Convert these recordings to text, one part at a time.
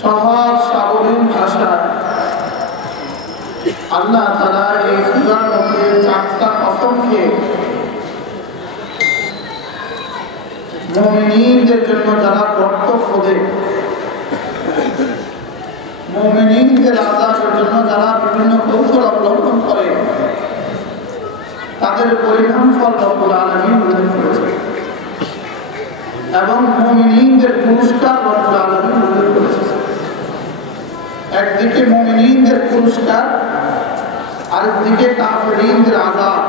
সহজ স্বাভাবিক ভাষায় আল্লাহ তাআলা এই সূরার মধ্যে চারটা কসম খেয়ে মুমিনদের জন্য যারা গর্ত খোঁড়ে, মুমিনদের আযাবের জন্য যারা বিভিন্ন কৌশল অবলম্বন করে, তাদের পরিণাম ফল রব্বুল আলামিন উল্লেখ করেছেন এবং মুমিনদের পুরস্কার রব্বুল আলামিন উল্লেখ করেছেন। একদিকে মুমিনদের পুরস্কার, আরেকদিকে কাফিরদের আযাব।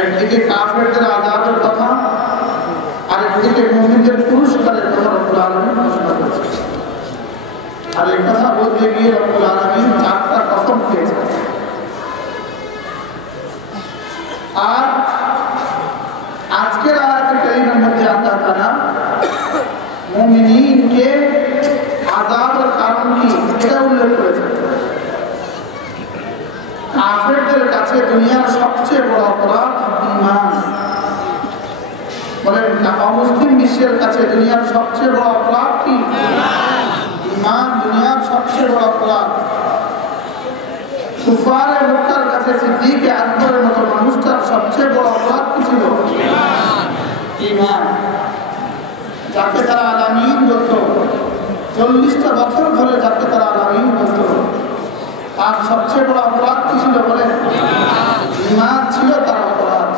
একদিকে কাফিরদের আযাবের কথা, আরেকদিকে মুমিনদের পুরস্কারের কথা রব্বুল আলামিন ঘোষণা করেছেন। আর এই কথা বলতে গিয়ে রব্বুল আলামিন চারটা কসম খেয়েছেন। আর আজকের আয়াতে কারিমার মধ্যে আল্লাহ তাআলা মুমিনকে আযাবের কারণ কি এটা উল্লেখ করেছেন। কাফেরদের কাছে দুনিয়ার সবচেয়ে বড় অপরাধ ঈমান। বলেন অমুসলিম বিশ্বের কাছে দুনিয়ার সবচেয়ে বড় অপরাধ কি? ঈমান। দুনিয়ার সবচেয়ে বড় অপরাধ। কুফারে মক্কার কাছে সিদ্দিক আকবরের মতো মানুষটার সবচেয়ে বড় অপরাধ কি ছিল? ঈমান। যাকে তারা আল-আমিন বলতো, 40টা বছর ধরে যাকে তারা আল-আমিন বলতো, তার সবচেয়ে বড় অপরাধ কি ছিল বলেন? ঈমান ছিল তার অপরাধ।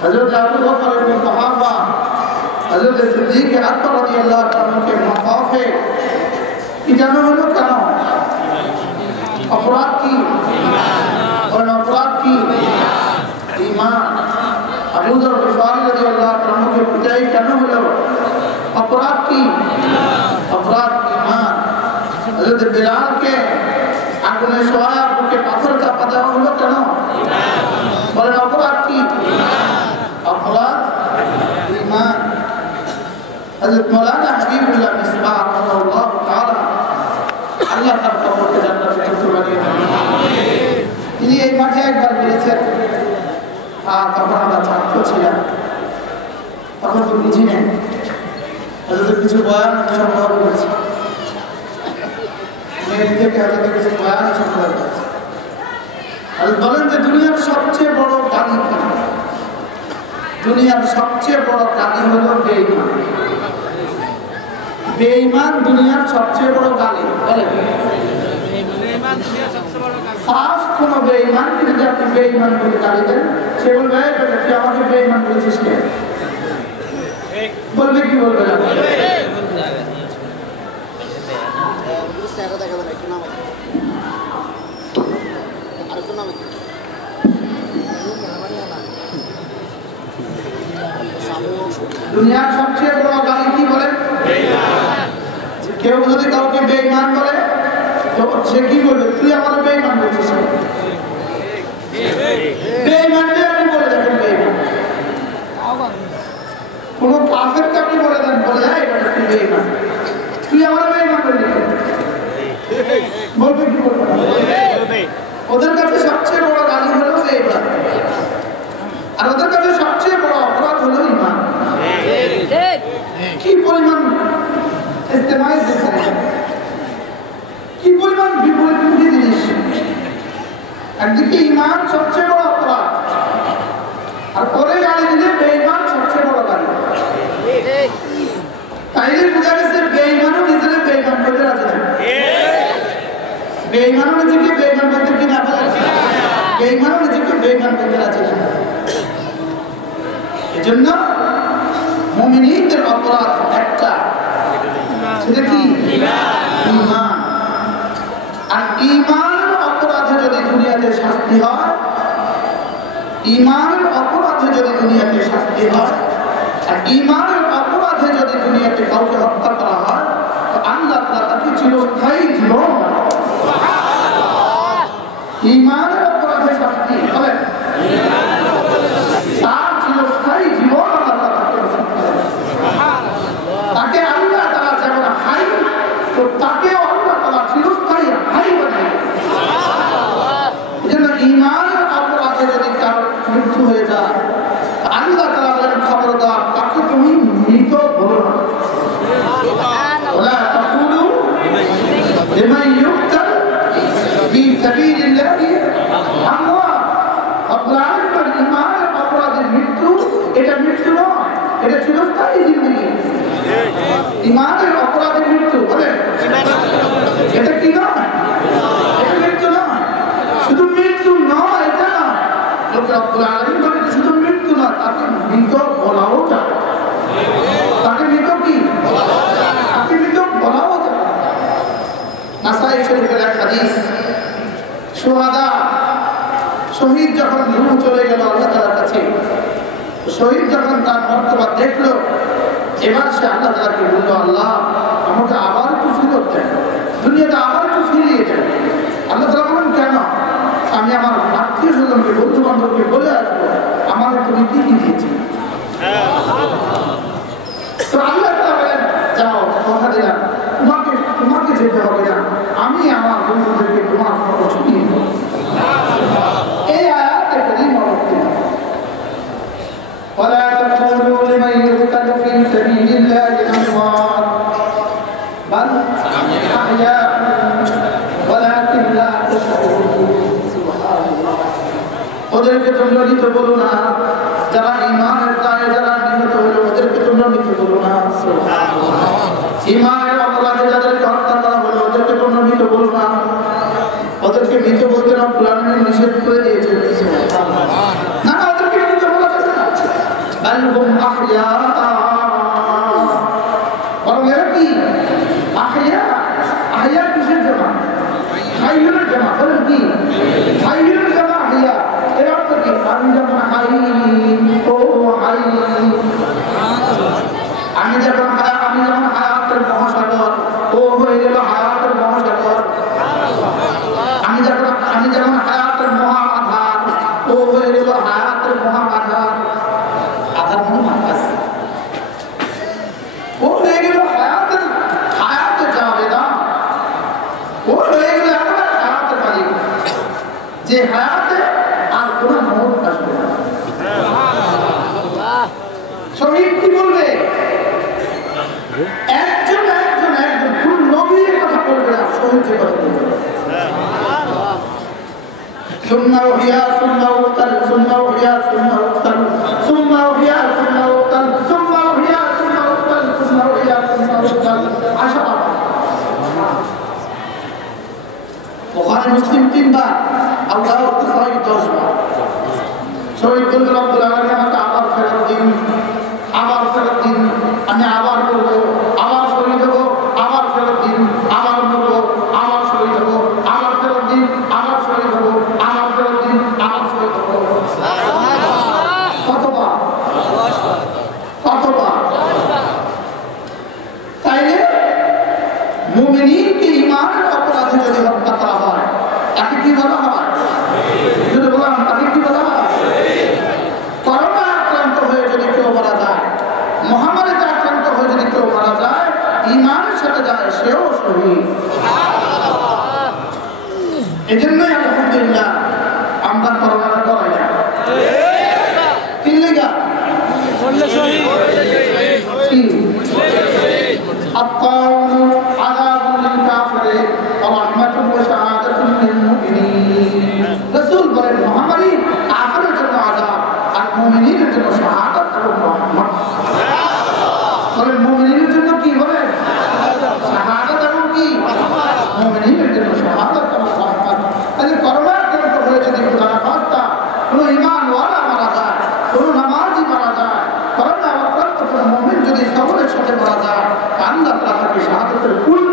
হযরত আবু বকর ইবনে কুহাফা, হযরত সিদ্দিক আকবর রাদিয়াল্লাহু তাআলাকে মাকাফে কি জানো হলো কেন? অপরাধ কি? বলেন অপরাধ কি? ঈমান। আবু যর গিফারি রাদিয়াল্লাহু তাআলাকে পিটাই কেন হলো? অপরাধ কি? অপরাধ ঈমান। হযরত বিলালকে আগুনে শোয়া বুকে পাথর চাপা দেওয়া হলো কেন? বলেন অপরাধ কি? অপরাধ ঈমান। হযরত মাওলানা হাবিবুল্লাহ মিসবাহ রাদিয়াল্লাহু তাআলা, আল্লাহ তার কবরকে জান্নাতে বানিয়ে দেন। তিনি এই মাঠে একবার বলেছেন, তখন আমরা ছাত্র ছিলাম, তখন তো বুঝি নেই, হয়তো কিছু বয়ান সংগ্রহ করেছি, থেকে হয়তো কিছু বয়ান সংগ্রহ করেছি। আর বলেন যে দুনিয়ার সবচেয়ে বড় গালি কি? দুনিয়ার সবচেয়ে বড় গালি হলো বেঈমান। বেঈমান দুনিয়ার সবচেয়ে বড় গালি। বলেন ফার্স্ট কোন বেঈমান যদি আপনি বেঈমান বলে গালি দেন, সে বলবে তুই আমাকে বেঈমান বলেছিস কে? বলবে কি বলবে না? দুনিয়ার সবচেয়ে বড় গালি কি বলেন? কেউ যদি কাউকে বেঈমান বলে, সে কি বলবে? তুই আমার বেঈমান বলছিস। বেঈমানকে আপনি বলে দেখেন বেঈমান। কোন কাফেরকে আপনি বলে দেন, বলে যায় এটা তুই বেঈমান, তুই আমার বেঈমান বললি, বলবে কি বলবে? ওদের কাছে সবচেয়ে বড় গালি হলো বেঈমান, আর ওদের কাছে সবচেয়ে বড় অপরাধ হলো ঈমান। কি পরিমাণ ইস্তেমায় কি পরিমাণ বিপরীতমুখী জিনিস। একদিকে ঈমান সবচেয়ে বড় অপরাধ, আর পরে গালি দিলে বেঈমান সবচেয়ে বড় গালি। তাইলে বোঝা গেছে বেঈমানও নিজের বেঈমান বলতে রাজি না। বেঈমানও নিজেকে বেঈমান বলতে কি না বলে? বেঈমানও নিজেকে বেঈমান বলতে রাজি না। এজন্য মুমিনদের অপরাধ একটা, সেটা কি? ঈমান। আর ঈমানের অপরাধে যদি দুনিয়াতে শাস্তি হয়, ঈমানের অপরাধে যদি দুনিয়াতে শাস্তি হয়, আর ঈমানের অপরাধে যদি দুনিয়াতে কাউকে হত্যা করা হয়, তো আল্লাহ তাআলা তাকে চিরস্থায়ী জীবন দান করেন। ঈমানের অপরাধে শাস্তি হবে, তার চিরস্থায়ী জীবন আল্লাহ তাআলা তাকে আল্লাহ তাআলা যেমন হাই, তো তাকেও আল্লাহ তাআলা চিরস্থায়ী হাই বানায়। এজন্য ঈমানের অপরাধে যদি কারো মৃত্যু হয়ে যায়, আল্লাহ তাআলা বলেন খবরদার তাকে তুমি মৃত বলো না। ওয়ালা তাকুলু লিমান ইউকতাল ফি সাবিলিল্লাহি আমওয়াত। রব্বুল আলামিন ঈমানের অপরাধের মৃত্যু এটা মৃত্যু নয়, এটা চিরস্থায়ী জিন্দেগি। ঈমানের অপরাধের মৃত্যু বলেন এটা কি নয়? এটা মৃত্যু নয়, শুধু মৃত্যু নয়, এটা নয়। রব্বুল আলামিন বলেন শুধু মৃত্যু নয়, তাকে মৃত বলাও যায়। তাকে মৃত কি তাকে মৃত বলাও যায়। নাসাই শরীফের এক হাদিস, শুহাদা শহীদ যখন রূহ চলে গেল আল্লাহ তাআলার কাছে, শহীদ যখন তার মর্তবা দেখলো, এবার সে আল্লাহ তাআলাকে বলল, আল্লাহ আমাকে আবার একটু ফিরত দেন, দুনিয়াতে আবার একটু ফিরিয়ে দেন। আল্লাহ তাআলা বলেন কেন? আমি আমার আত্মীয় স্বজনকে বন্ধু বান্ধবকে বলে আসবো আমার তুমি কি কি দিয়েছি। তো আল্লাহ তাআলা বলেন যাও, কথা দিলাম তোমাকে যেতে হবে না, আমি আমার বন্ধুদেরকে তোমার কথা শুনিয়ে দেবো। এই আয়াতে কারীমা রব্বি ولا تقولوا لمن يقتل في سبيل الله أموات بل أحياء ولكن لا تشعرون। ওদেরকে তোমরা মৃত বলো না, যারা ঈমানের দায়ে যারা নিহত হলো ওদেরকে তোমরা মৃত বলো না। ঈমানের অপরাধে যাদেরকে হত্যা করা হলো ওদেরকে তোমরা মৃত বলো না, ওদেরকে মৃত বলতে রব্বুল আলামিন নিষেধ করে দিয়েছেন। না না, ওদেরকে মৃত বলা যাবে না। বাল হুম আহইয়া, বরং এরা কি আহইয়া। আহইয়া কিসের জামা? হাইয়ুর জামা। বলেন কি হাইয়ুর জামা আহইয়া। এর অর্থ কি? আমি যখন হাই, ও হাই, আমি যখন হায়াতের মহাসাগর, ও হয়ে গেল হায়াতের মহাসাগর। আমি যখন হায়াতের মহা আধার, ও হয়ে গেল হায়াতের মহা আধার। আধার মানে মার্কাস, ও হয়ে গেল হায়াতে যাবে না, ও হয়ে গেল এমন এক হায়াতের মালিক যে হায়াতে আর কোনো মৌত আসবে না। শহীদ কি বলবে? একজন কোন নবীর কথা বলবে না, শহীদের কথা বলবে। ثم وهي ثم وقتل ثم وهي ثم وقتل ثم وهي ثم وقتل ثم وهي ثم وقتل ثم وهي ثم وقتل 10 বুখারী মুসলিম 3 বার, আল্লাহ বুখারী 10 বার। শহীদ বলতে রব্বুল আলামিন আমাকে আবার ফেরত দিন, আবার ফেরত দিন, আমি আবার করব, আবার শহীদ হব, আবার ফেরত দিন, আবার করব, আবার শহীদ হব, আবার ফেরত দিন, আবার শহীদ হব, আবার ফেরত দিন, আবার শহীদ হব। কতবার? তাইলে মুমিনকে ঈমানের অপরাধে যদি হত্যা করা হয় তাকে কি বলা হয়? যদি বললাম তাকে কি বলা হয়? করোনা আক্রান্ত হয়ে যদি কেউ মারা যায়, মহামারীতে আক্রান্ত হয়ে যদি কেউ মারা যায়, ঈমানের সাথে যায়, সেও শহীদ। এই জন্যই আলহামদুলিল্লাহ আমরা করোনাটা করাই না। তিন লিগা الطاعون عذاب للكافر ورحمة وشهادة للمؤمنين। رسول বলেন মহামারী কাফেরের জন্য আযাব আর মুমিনের জন্য শাহাদাত এবং রহমত। বলেন মুমিনের জন্য কি বলেন? শাহাদাত এবং কি? মুমিনের জন্য শাহাদাত এবং রহমত। তাহলে করোনা আক্রান্ত হয়ে যদি খোদার খাস্তা কোনো ঈমানওয়ালা মারা যায়, কোনো নামাজি মারা যায়, করোনা আক্রান্ত কোনো মুমিন যদি সবরের সাথে মারা যায়, আল্লাহ তাআলা তাকে শাহাদাতের পূর্ণ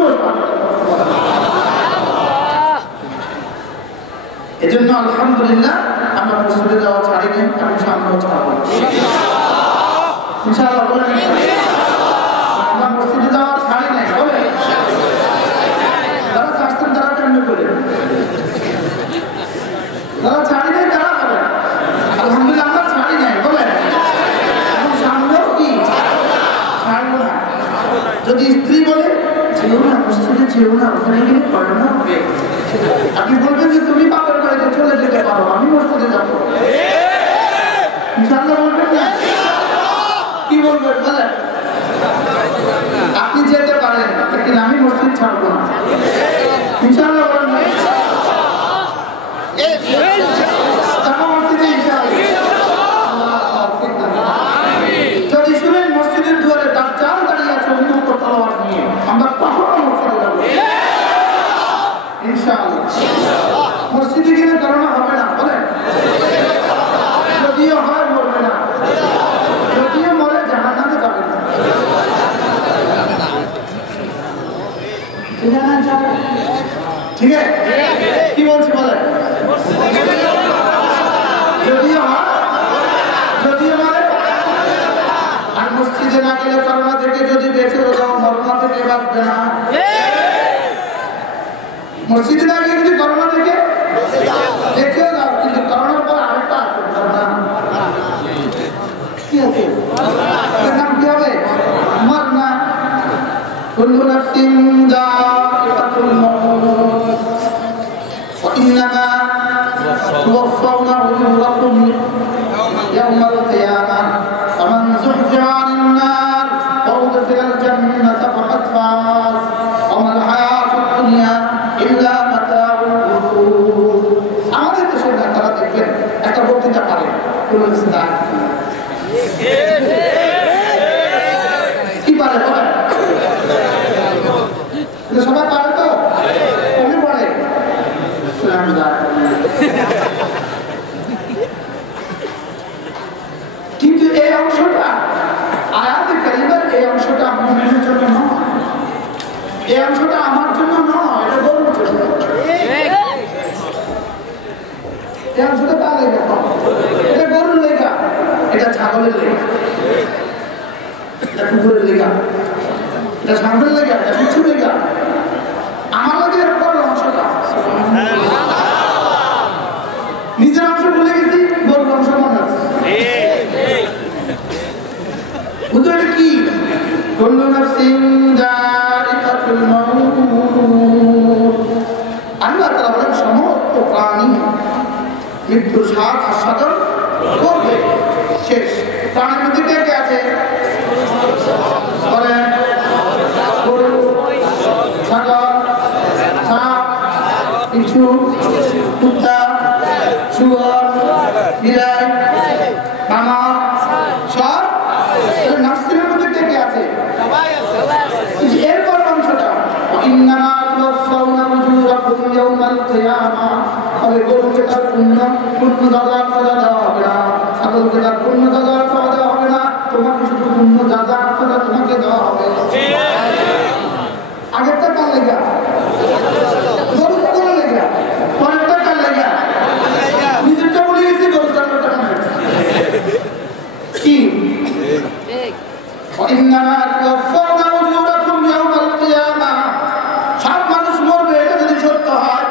এজন্য আলহামদুলিল্লাহ আমরা মসজিদে যাওয়া ছাড়িনি, আমি সামনেও ছাড়বো ইনশাআল্লাহ। বলেন আমরা মসজিদে যাওয়া ছাড়ি নাই, বলে যারা ছাড়ছেন তারা কেমনি করে, যারা ছাড়ি নাই তারা বলেন আলহামদুলিল্লাহ আমরা ছাড়ি নাই, বলেন এখন সামনেও কি ছাড়বো না। যদি স্ত্রী বলে যেও না মসজিদে, যেও না, ওখানে গেলে করোনা হবে, আপনি বলবেন যে তুমি বাবার বাড়িতে চলে যেতে পারো, আমি মসজিদে যাবো, ইনশাআল্লাহ বলবেন না? কি বলবেন বলেন? আপনি যেতে পারেন কিন্তু আমি মসজিদ ছাড়বো না, ইনশাআল্লাহ বলেন না? ঠিক আছে? কি বলছি বলেন? যদিও মানে আর মসজিদে না গেলে করোনা থেকে যদি বেঁচে যাও করোনা থেকে বাঁচবে না। মসজিদে না গিয়ে যদি করোনা থেকে বেঁচে যাও, কিন্তু করোনার পর আরেকটা আছে করোনা। কি আছে? এর নাম কি হবে? মরনা। কুল্লু নাফসিন যায়িকাতুল মাউত ওয়া ইন্নামা তুওয়াফাউনা উজুরাকুম ইয়াওমাল কিয়ামাহ ফামান যুহজিহা আনিন নার ওয়া উদখিলাল জান্নাতা ফাকাদ ফাজ ওয়া মাল হায়াতুদ দুনিয়া ইল্লা মাতাউল গুরুর। আমাদের দেশের নেতারা দেখবেন একটা বক্তৃতা পারে, কি পারে বলেন? সবাই পারে তো? কমে পড়ে কিন্তু এই অংশটা আয়াতে কারিমার এই অংশটা মুমিনের জন্য নয়, এই অংশটা আমার জন্য নয়, এটা গরুর জন্য। এই অংশটা কার লেগা? এটা গরুর লেগা, এটা ছাগলের লেগা, এটা কুকুরের লেগা, এটা ছাগলের লেগা, এটা কিছু লেগা। আমার লাগে এর পরের অংশটা নিজের অংশ ভুলে গেছি, গরুর অংশ মনে আছে। বুঝলো এটা কি? কুল্লু নাফসিন যায়িকাতুল মাউত। আল্লাহ তাআলা বলেন সমস্ত প্রাণী মৃত্যুর স্বাদ আস্বাদন করবে। শেষ। প্রাণীর মধ্যে কে কে আছে বলেন? গরু, ছাগল, সাপ, বিচ্ছু, কুত্তা, শুয়োর, বিড়াল, বানর, সব নাফসের মধ্যে কে কে আছে? এরপর অংশটা ইন্নামা তুওয়াফাউনা উজুরাকুম ইয়াওমাল কিয়ামাহ। তবে গরুকে তার পুণ্য যাজার সাজা দেওয়া হবে না, ছাগলকে তার পুণ্য যাজার সাজা দেওয়া হবে না, তোমাকে শুধু পুণ্য যাজার সাজা তোমাকে দেওয়া হবে। আগেরটা কার লেগা? গরু ছাগলের লেগা। পরেরটা কার লেগা? নিজেরটা বলে গেছি, গরু ছাগলটা মনে কি? ইন্নামা তুওয়াফাউনা উজুরাকুম ইয়াওমাল কিয়ামাহ। সব মানুষ মরবে, এটা যদি সত্য হয়।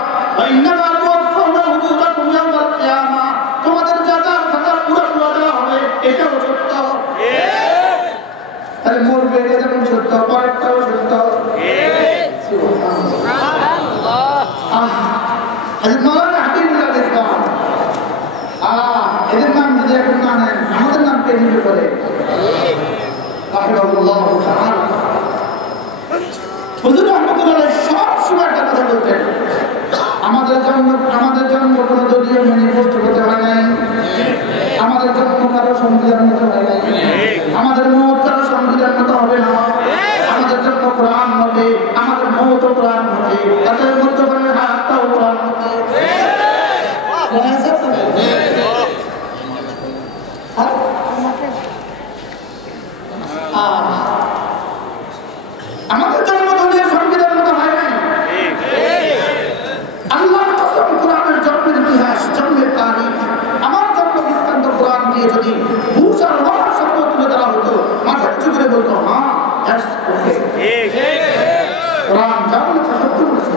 ইন্নামা তুওয়াফাউনা উজুরাকুম ইয়াওমাল কিয়ামাহ। তোমাদের যাজার সাজা পুরো দেওয়া হবে, এটাও সত্য। আরে মরবে, এটা যেমন সত্য, পরেরটাও সত্য। হযরত মাওলানা হাকিমুল্লাহ ইসলাম এদের নাম যদি এখন না নেন, আমাদের নাম কে নিবে বলে? রাহিমাহুল্লাহ তাআলা। হুজুর রাহমাতুল্লাহ সব সময় একটা কথা বলতেন, আমাদের জন্ম কোনো দলীয় ম্যানিফেস্টো হতে হয় নাই, আমাদের জন্ম কারো সংবিধান মতো হয় নাই, আমাদের মত কারো সংবিধান মতো হবে না, আমাদের জন্ম কোরআন মতে, আমাদের মত কোরআন মতে, তাদের মধ্যে হাতটাও কোরআন মতে। আমাদের জন্ম দলীয় সংবিধান মতো হয় নাই। আল্লাহর কসম, কোরআনের জন্মের ইতিহাস, জন্মের তারিখ, আমার জন্ম বৃত্তান্ত কোরআন দিয়ে যদি ভূষার হওয়ার শব্দ তুলে ধরা হতো, মাথা উঁচু করে বলতো হ্যাঁ, কোরআন যা বলেছে সত্য বলেছে।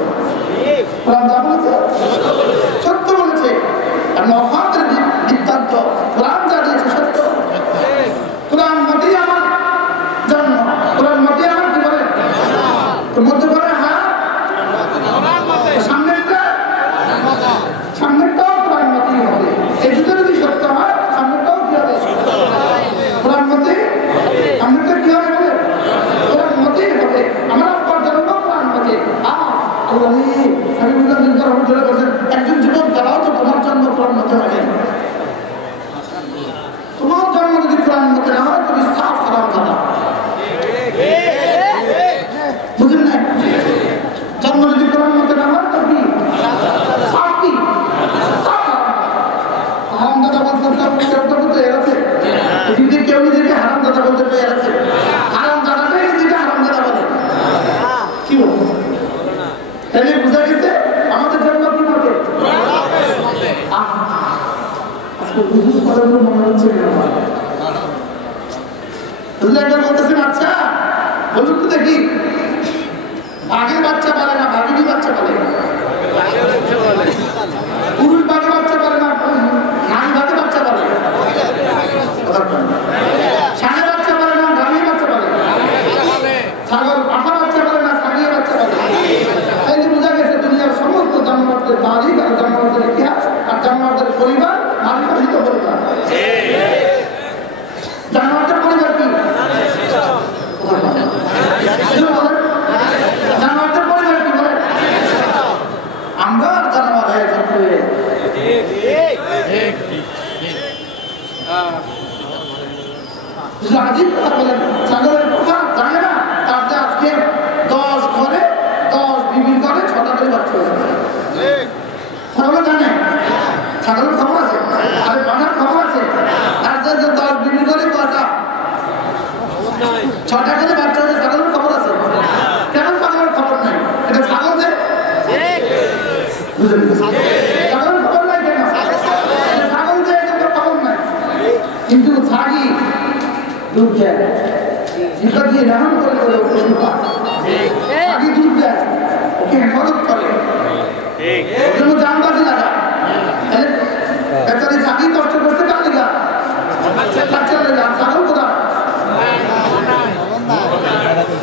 মুজাহিদ বলতেছেন আচ্ছা বলুন তো দেখি বাঘের বাচ্চা পালে না বাঘিনী বাচ্চা পালে পুরুষ বাঘের বাচ্চা পালে না নারী বাঘের বাচ্চা পালে ষাঁড়ের বাচ্চা পালে না গাভীর বাচ্চা পালে ছাগল পাঠা বাচ্চা পালে না ছাগলের বাচ্চা পালে এই যে বোঝা গেছে দুনিয়ার সমস্ত জানোয়ারদের তারিখ আর জানোয়ারদের ইতিহাস আর জানোয়ারদের পরিবার নারী শাসিত পরিবার জানোয়ারদের পরিবার কি জানোয়ারদের পরিবার কি বলে আমরা জানোয়ার হয়ে যাচ্ছি আজিব কথা বলেন ছাগলের কথা জানে না তার যে আজকে 10 ঘরে 10 বিবির ঘরে 6টা করে বাচ্চা হয়েছে ছাগল জানে ছাগলের খবর আছে আর পাঠার খবর আছে আর যে 10 বিবির ঘরে কয়টা 6টা করে বাচ্চা হয়েছে ছাগলের খবর আছে কেন ছাগলের খবর নাই এটা ছাগল যে ছাগলের খবর নাই কেন ছাগল যে খবর নাই কিন্তু ছাগি দুধ দেয় এটা দিয়ে রাহন করে করে পশু আগে দুধ দেয় ওকে হেফাজত করে ওর জন্য জানবাজি লাগা বেচারি ছাগি কষ্ট করছে কার লেগা বাচ্চার লেগা ছাগল কোথায়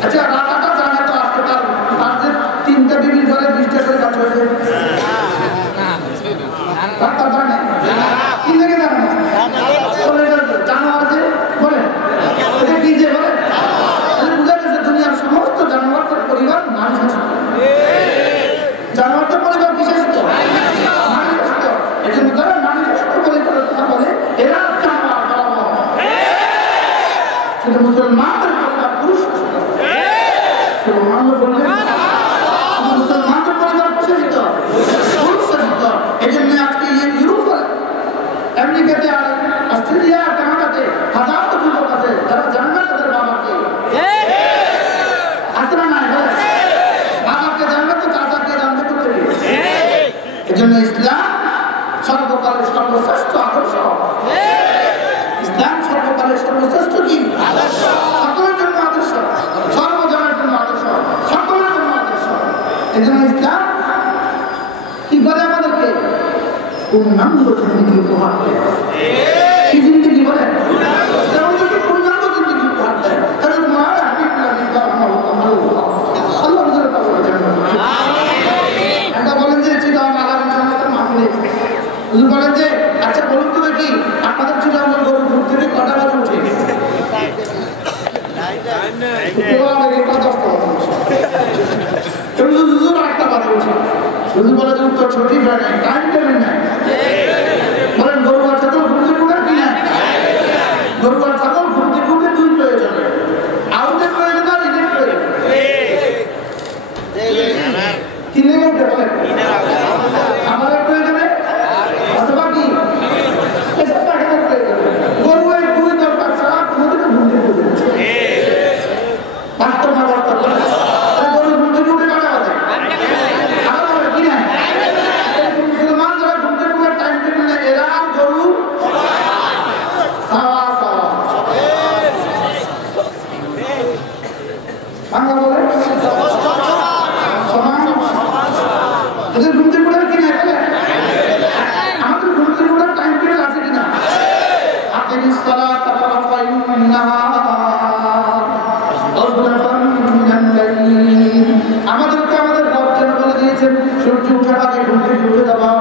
আচ্ছা রাতাটা জানে তো আজকে তার যে 3টা বিবির ঘরে 20টা করে বাচ্চা হয়েছে রাতা জানে কি লেগে জানে জানোয়ার যে বলে এটা কি যে বলে বুঝা গেছে দুনিয়ার সমস্ত জানোয়ারদের পরিবার নারী শাসিত জানোয়ারদের পরিবার কি শাসিত নারী শাসিত এই জন্য যারা নারী শাসিত পরিবারের কথা বলে এরা জানোয়ার বরাবর সেটা মুসলমানদের পরিবার পুরুষ শাসিত মুসলমানদের পরিবার শাসিত পুরুষ শাসিত এই জন্য আজকে ইউরোপ আমেরিকাতে আর অস্ট্রেলিয়া কানাডাতে হাজারো যুবক আছে যারা জানে না তাদের বাবাকে আসলে না বাবাকে জানবে তো চাচাকে জানতে করতে এই জন্য ইসলাম সর্বকালের সর্বশ্রেষ্ঠ আদর্শ ইসলাম সর্বকালের সর্বশ্রেষ্ঠ কি আদর্শ সকলের জন্য আদর্শ সর্বজনের জন্য আদর্শ সকলের জন্য আদর্শ এই জন্য ইসলাম কি করে আমাদেরকে পূর্ণাঙ্গ জিন্দগি উপহার দেয় কি জিন্দগি বলে আমাদেরকে পূর্ণাঙ্গ জিন্দগি উপহার দেয় তাহলে তোমার আল্লাহ হুজুরের কথা বলেছেন এটা বলেন যে চিটাং আলামিন জান্নাতের মাহফিলে হুজুর বলেন যে আচ্ছা বলুন তো দেখি আপনাদের চিটাংয়ের গরু ঘুর থেকে কটা বাজে উঠে হুজুর 8টা বাজে উঠে হুজুর বলে যে উত্তর সঠিক হয় নাই টাইম টেবিল নাই বলেন গরু আর ছাগল ঘুম থেকে উঠে কি না গরু আর ছাগল ঘুম থেকে উঠে 2 প্রয়োজন আউটের প্রয়োজন আর ইনের প্রয়োজন কিনে উঠে বলেন আমাদের প্রয়োজনে অথবা কি এসব পাঠানোর প্রয়োজন গরু এই দুই দরকার ছাড়া ঘুম থেকে উঠে বাস্তব না বাস্তব গরু ঘুম থেকে উঠে কাটা আছে কি না মুসলমান যারা ঘুম থেকে উঠে টাইম টেবিল নেই এরা গরু বাংলা বলে ঘুম থেকে উঠে কিনা আমাদের ঘুম থেকে উঠে টাইম টেবিল আছে কিনা আমাদেরকে আমাদের রব যেন বলে দিয়েছেন সূর্য উঠার আগে ঘুম থেকে উঠে যাওয়া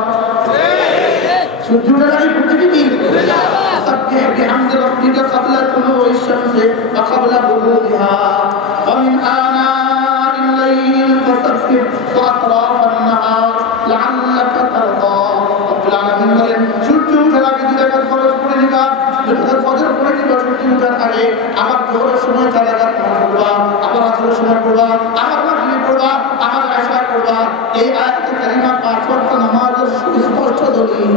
সূর্য উঠার আগে ঘুম থেকে কি سبح بحمد ربك قبل طلوع الشمس وقبل غروبها ومن آناء الليل فسبح وأطراف النهار لعلك ترضى رب العالمين বলেন সূর্য উঠার আগে দুই রাকাত ফরজ পড়ে নিবা দুই রাকাত ফজর পড়ে নিবা সূর্য উঠার আগে আবার জোহরের সময় 4 রাকাত পড়বা আবার আসরের সময় পড়বা আবার মাগরিবে পড়বা আবার ইশা পড়বা এই আয়াতে কারিমা 5 ওয়াক্ত নামাজের সুস্পষ্ট দলিল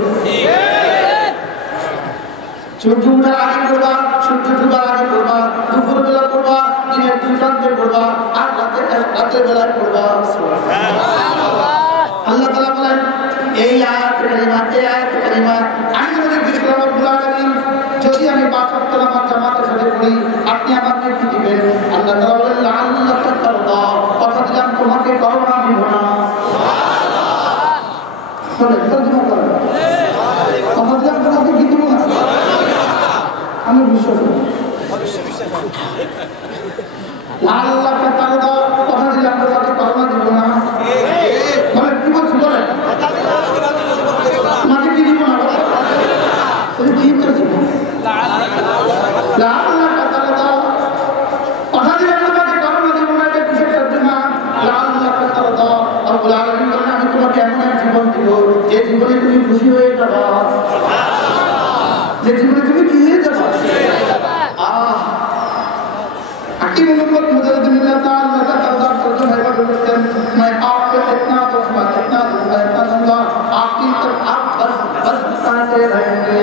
সূর্য উঠার আগে পড়বা সূর্য ডুবার আগে পড়বা দুপুর বেলা পড়বা দিনের 2 প্রান্তে পড়বা আর রাতের বেলায় পড়বা সুবহানাল্লাহ আল্লাহ তাআলা বলেন এই আয়াতে কারিমা আমি যদি দেখলাম রব্বুল আলামিন যদি আমি 5 ওয়াক্ত নামাজ জামাতের সাথে পড়ি আপনি আমাকে বিশ্বাস আল্লাহ কথা দিলাম তাকে করোনা দিব না বলে কি বলছি বলে তোমাকে কি দিব না কি করছি কথা দিলাম তোমাকে করোনা দিব না এটা কিসের তর্জমা আমি তোমাকে এমন এক জীবন দিব যে জীবনে তুমি খুশি হয়ে যাবা যে জীবনে তুমি কি হয়ে যাবা حکیم امت مجرد ملت اللہ کا تردار ترجم ہے وہ بلسن میں آپ کو اتنا دوں گا آپ کی طرف آپ بس بتاتے رہیں گے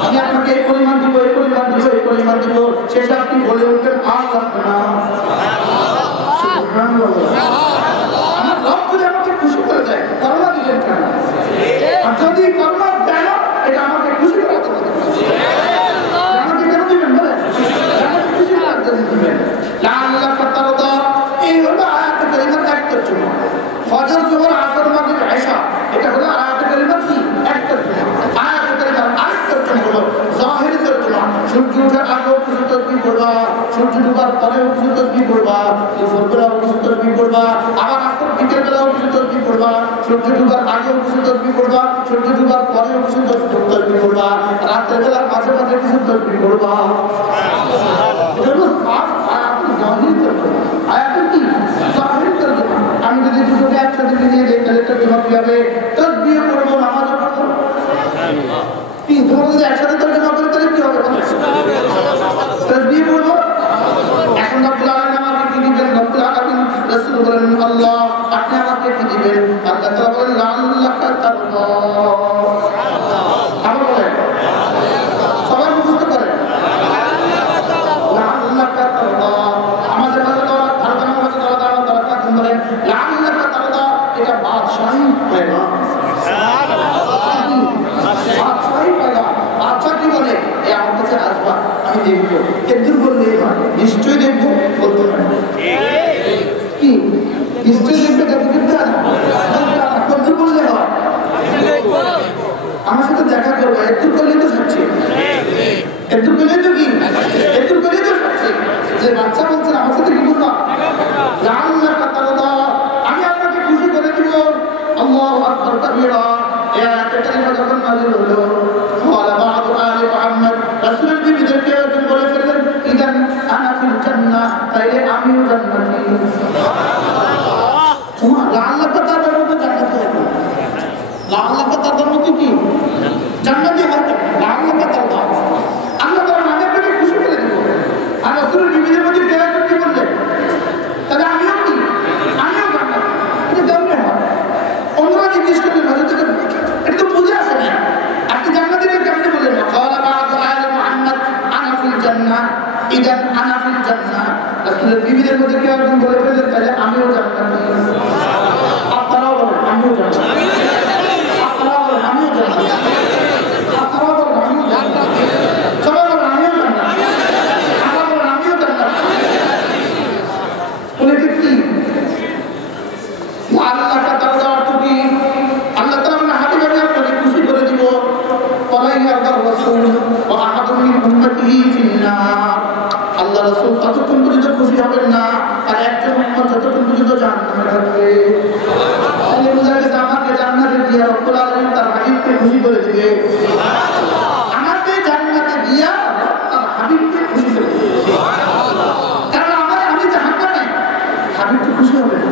আমি আপনাকে এই পরিমাণ দিব এই পরিমাণ দিব এই পরিমাণ দিব শেষে আপনি বলে উঠবেন আর লাগবে না আমার রব যদি আমাকে খুশি করে দেয় করোনা দিলেন কেন আর যদি করোনা দেয় না এটা আমাকে খুশি করে দেবে আমাকে কেন দিবেন বলে لعلك ترضى এই হলো আয়াত কারিমার এক তর্জমা ফজর যোহর আসর মাগরিব ইশা এটা হলো আয়াত কারিমার কি এক তর্জমা আয়াত কারিমার আরেক তর্জমা হলো জাহিরি তর্জমা সূর্য ওঠার আগে কিছু তাসবিহ পড়বা সূর্য ডুবার পরেও কিছু তাসবিহ পড়বা দুপুর বেলাও কিছু তাসবিহ পড়বা আবার আসর বিকেল বেলাও কিছু তাসবিহ পড়বা সূর্য ডুবার আগেও কিছু তাসবিহ পড়বা সূর্য ডুবার পরেও কিছু তাসবিহ পড়বা রাতের বেলা মাঝে মাঝে কিছু তাসবিহ পড়বা এটা সাফ জাহির তর্জমা আয়াতের কি জাহির তর্জমা আমি যদি দুটোকে একসাথে নিয়ে যাই তাহলে তর্জমা কি হবে তাসবিহ পড়বো নামাজও পড়বো কি তোমরা যদি একসাথে তর্জমা করো তাহলে কি হবে তাসবিহ পড়বো এখন রব্বুল আলামিন আমাকে কি দিবেন রব্বুল আলামিন রাসূল বলেন আল্লাহ আপনি আমাকে কি দিবেন আল্লাহ তাআলা বলেন লাল্লাকা তারদা আবার বলেন সবাই মুখস্থ করেন লাল্লাকা তারদা আমাদের মাঝে তো ধারণা মাঝে দাঁড়া দরকার বলেন লাল্লাকা তারদা এটা বাদশাহী পেগা বাদশাহী পেগা বাদশা কি বলে এই আমার কাছে আসবা আমি দেখবো কেদুর বললেই হয় নিশ্চয়ই দেখবো বলতে পারি কি নিশ্চয়ই দেখবে দেখতে না কেদুর বললে হয় আমার সাথে দেখা করবো একটু করলেই তো থাকছে একটু করলেই তো কি একটু করলেই তো থাকছে যে বাচ্চা বলছেন আমার সাথে কি করবা লাল্লাকা তারদা আমি আপনাকে খুশি করে দিব আল্লাহু আকবার কাবীরা এই কালিমা যখন নাযিল হলো ওয়ালা বা'দু আলি মুহাম্মদ রাসূলের বিবিদেরকে একজন বলে ফেললেন ইদান আনা ফিল জান্নাহ তাইলে আমিও জান্নাতি সুবহানাল্লাহ তোমার লাল্লাকা তারদার মতো জান্নাতি হবে লাল্লাকা তারদার মতো কি জান্নাতি হবে লাল্লাকা তারদা আল্লাহ তাআলা আমাদেরকে খুশি করে দিব আর রাসূলের বিবিদের মধ্যে কেউ কি বললেন তাহলে আমিও কি আমিও জান্নাতি এটা কেমনে হয় অন্যরা জিজ্ঞেস করলেন হযরত এটা তো বুঝে আসে না আপনি জান্নাতিকে কেমনে বললেন ক্বালা বা'দু আলি মুহাম্মদ আনা ফিল জান্নাহ ইদান আনা ফিল জান্নাহ রাসূলের বিবিদের মধ্যে কেউ একজন বলে ফেললেন তাহলে আমিও জান্নাতি আপনারাও বলেন আমিও জান্নাতি আপনারাও বলেন আমিও জান্নাতি আপনারাও বলেন আমিও জান্নাতি সবাই বলেন আমিও জান্নাতি আপনারা বলেন আমিও জান্নাতি বলে কি আল্লাহকে তারদা অর্থ কি আল্লাহ তাআলা মানে হাবিব আমি আপনাকে খুশি করে দিব ওয়ালাইয়ার রাসূল ওয়া আহাদুম মিন উম্মতিহি ফিন্নার আল্লাহ রাসূল ততক্ষণ পর্যন্ত খুশি হবেন না আর একজন উম্মত যতক্ষণ পর্যন্ত জাহান্নামে থাকবে তাহলে বোঝা গেছে আমাকে জান্নাতে দিয়ে রব্বুল আলামিন তার হাবিবকে খুশি করে দিবে আমাকে জান্নাতে দিয়া তার হাবিবকে খুশি করে দিবে কারণ আমি জাহান্নামে হাবিব তো খুশি হবে না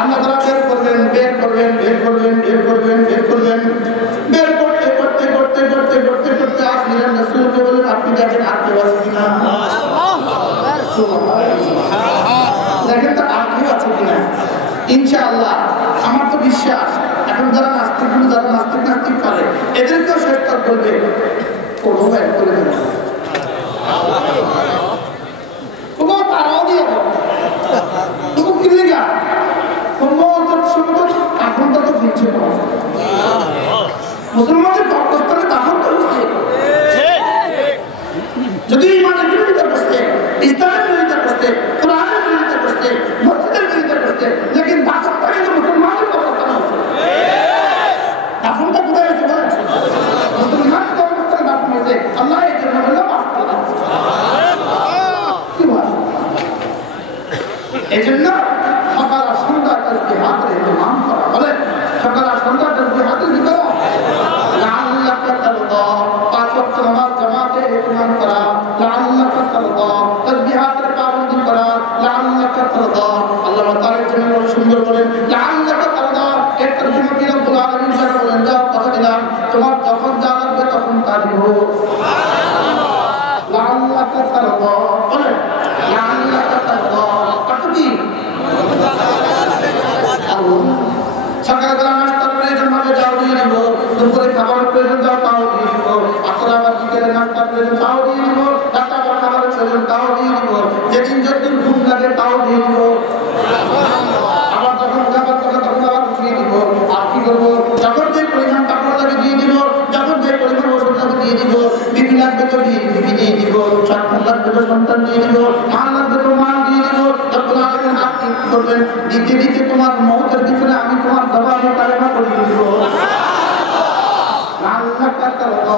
আল্লাহ তাআলা বের করবেন করতে আখিরান রাসূলকে বলেন আপনি দেখেন আর কেউ আছে কিনা দেখেন তো আর কেউ আছে কিনা ইনশাআল্লাহ আমার তো বিশ্বাস এখন যারা নাস্তিক করে এদেরকেও শেষ তক বলবে কোনো এক করে দেবে কোনো তারাও দিয়ে তুমি কি দিগা এখন তো ফিরছে মুসলমানদের পাকিস্তানে দাফন তো হচ্ছে যদি ইমানের বিরোধিতা করছে ইসলামের বিরোধিতা করছে কোরআনের বিরোধিতা করছে মসজিদের বিরোধিতা করছে লেকিন দাফনটা কিন্তু মুসলমানদের পাকিস্তানে হচ্ছে দাফনটা কোথায় হচ্ছে বলেন মুসলমানদের পাকিস্তানে দাফন আছে আল্লাহ এই জন্য বললো মাফ করে দাও কি বল এই জন্য সকাল আর সন্ধ্যা তাসবিহাতের ইহতিমাম করা বলে সকাল আর সন্ধ্যা তাসবিহাতের কি করো লাআল্লাকা তারদা পাঁচ ওয়াক্ত নামাজ জামাতে ইহতিমাম করা লাআল্লাকা তারদা তাসবিহাতের পাবন্দি করা লাআল্লাকা তারদা আল্লাহ তাআলা জন্য বড় সুন্দর বলেন লাআল্লাকা তারদা এর তরজমা কি রব্বুল আলামিন যারা বলেন যাও কথা দিলাম তোমার যখন যা লাগবে তখন তা দিব সুবহানাল্লাহ লাআল্লাকা তারদা বলেন লাআল্লাকা তারদা কত কি সকালবেলা নাস্তার প্রয়োজন হবে যাও দিয়ে দিব দুপুরে খাবারের প্রয়োজন যাও তাও দিয়ে দিব আসলে আবার বিকেলে নাস্তার প্রয়োজন তাও দিয়ে দিব রাতে আবার খাবারের প্রয়োজন তাও দিয়ে দিব যেদিন যতদূর ঘুম লাগে তাও দিয়ে দিব আবার যখন যাবার তখন আবার উঠিয়ে দিব আর কি করবো যখন যে পরিমাণ কাপড় লাগে দিয়ে দিব যখন যে পরিমাণ ওষুধ লাগে দিয়ে দিব বিবি লাগবে তো বিবি দিয়ে দিব সন্তান লাগবে তো সন্তান দিয়ে দিব মাল লাগবে তো মাল দিয়ে দিব যখন আলাদা হাত কি করবেন দিতে দিতে তোমার মৌতের পিছনে আমি তোমার জবাবে কালেমা করিয়ে দিব আল্লাহকা তারদা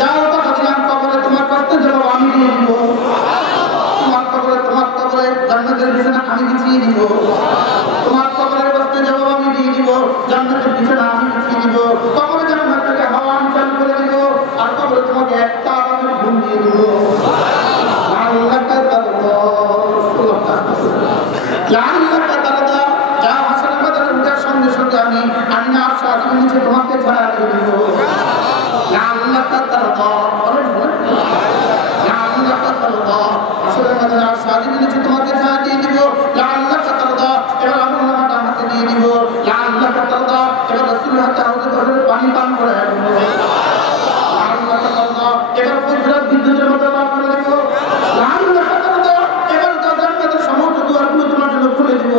যাও কথা দিলাম কবরে তোমার কষ্টের জবাব আমি দিয়ে দিব তোমার কবরে জান্নাতের বিছানা আমি বিছিয়ে দিব তোমার কবরের কষ্টের জবাব আমি দিয়ে দিব জান্নাতের বিছানা আমি বিছিয়ে দিব কবরে জান্নাত থেকে হাওয়া আমি চালু করে দিব আর কবরে তোমাকে একটা আরামের ঘুম দিয়ে দিব আল্লাহকা তারদা লাআল্লাকা তারদা যা হাসর বাজারে উঠার সঙ্গে সঙ্গে আমি না আশা আমি নিচে তোমাকে ছায়া দিয়ে দিব লাআল্লাকা তারদা বলেন লাআল্লাকা তারদা হাসর বাজারে আশা আমি নিচে তোমাকে ছায়া দিয়ে দিব লাআল্লাকা তারদা এবার আমল নামাটা হাতে দিয়ে দিব লাআল্লাকা তারদা এবার রাসূলের হাতে হাউজে কাউসারের পানি পান করে দিব লাআল্লাকা তারদা এবার ফুলসরাত বিদ্যুতের মতো পান করে দিব লাআল্লাকা তারদা এবার জান্নাতের সমস্ত দুয়ারগুলো তোমার জন্য খুলে দিব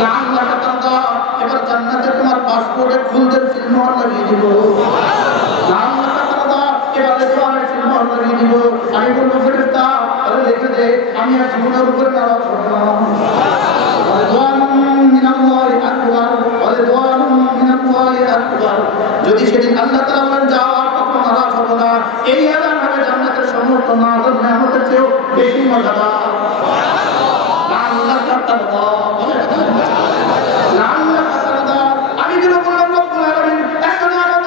লাআল্লাকা তারদা এবার জান্নাতে তোমার পাসপোর্টে ফুলদের সিলমোহর লাগিয়ে দিব লাআল্লাকা তারদা এবার রেজওয়ানের সিলমোহর লাগিয়ে দিব আমি বলবো ফেরেশতা আরে লিখে দে আমি আর জীবনের উপরে নারাজ হব না রিদওয়ানুম মিনাল্লাহি আকবার রিদওয়ানুম মিনাল্লাহি আকবার যদি সেদিন আল্লাহ তাআলা বলেন যাও আর কখনো নারাজ হব না এই এলান হবে জান্নাতের সমস্ত নাজাত নেয়ামতের চেয়ে বেশি মজাদার লাআল্লাকা তারদা লাআল্লাকা তারদা আমি যেন বললাম রব্বুল আলামিন এত নিয়ামত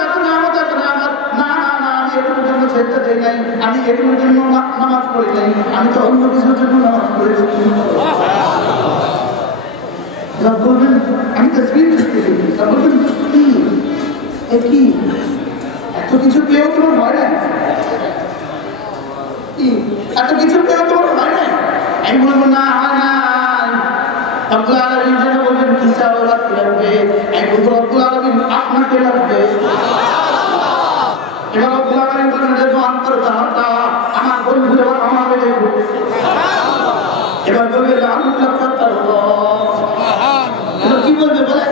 না আমি এগুলোর জন্য চেষ্টা দেই নাই আমি এগুলোর জন্য নামাজ পড়ি নাই আমি তো অন্য কিছুর জন্য নামাজ পড়েছি রব বলবেন আমি তাসবিহ করতেছি রব বলবেন কি এত কিছু পেয়েও তোমার হয় না এত কিছু পেয়েও তোমার হয় না আমি বলবো না হয় না রব্বুল আলামিন যেন বলবেন কি চাও এবার কি লাগবে আমি বলবো রব্বুল আলামিন আপনাকে লাগবে এবার রব্বুল আলামিন বলবেন যে তো অন্তর দাওটা আমার বন্ধুরা আমাকে দেখো এবার বলবে লাআল্লাকা তারদা এটা কি বলবে বলে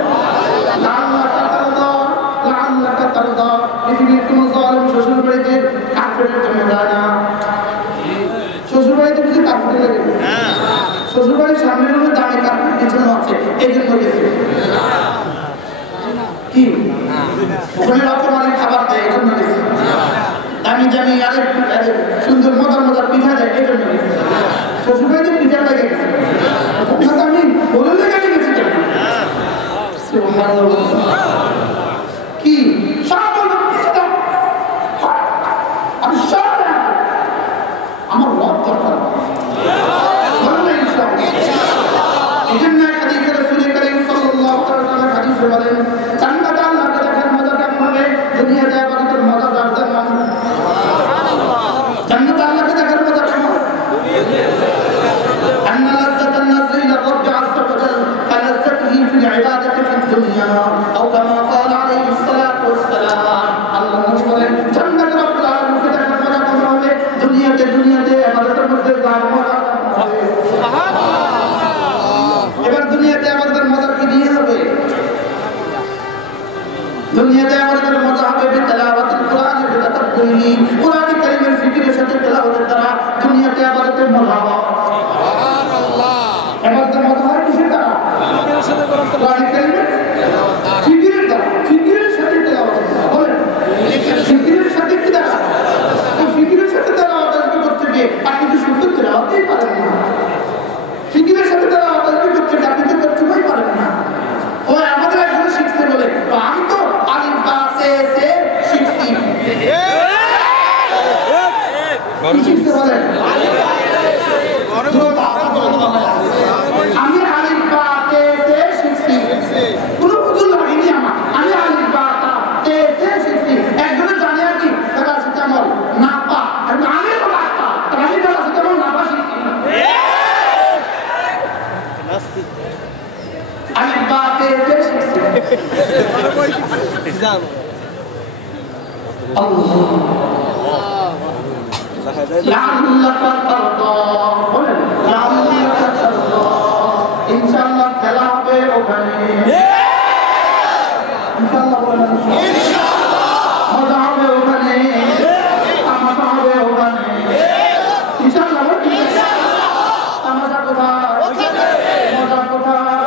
লাআল্লাকা তারদা পৃথিবীর কোন জালিম শ্বশুর বাড়িতে কাফেরের জন্য যায় না শ্বশুর বাড়িতে কিছু কাফের লাগে শ্বশুর বাড়ির সামনে রুমে দামি কাপড় বিছানো আছে এই জন্য গেছে কি ওখানে রকমারি খাবার দেয় এই জন্য গেছে দামি আরেক সুন্দর মজার পিঠা দেয় এই জন্য গেছে শ্বশুর বাড়িতে পিঠা লেগে গেছে আমি বলে লেগে গেছি কি আমি আমার লজ্জা করে এই জন্য হাদিসে রাসূল করিম সাল্লাল্লাহু আলাইহি ওয়াসাল্লাম হাদিসে বলেন জান্নাতে আল্লাহকে দেখার মজা কেমন হবে দুনিয়াতে আবাদতের মজা দারজান সুবহানাল্লাহ জান্নাতে আল্লাহকে দেখার মজা কেমন কি শিখতে বলেন? আমি আলিফ বা তে তে শিখছি, কোনো বুঝুন লাগেনি আমার। আমি আলিফ বা তে তে শিখছি। একজনে জানে আর কি প্যারাসিটামল না পা, আর আমি তো না পা, আমি প্যারাসিটামল না পা শিখছি। আলিফ বা তে তে শিখছি। লাআল্লাকা তারদা, বলেন লাআল্লাকা তারদা, ইনশাআল্লাহ খেলা হবে ওখানে। ইনশাআল্লাহ বলেন ইনশাআল্লাহ, মজা হবে ওখানে, তামাশা হবে ওখানে। ইনশাআল্লাহ বলেন ইনশাআল্লাহ, তামাশা কোথায়? মজা কোথায়?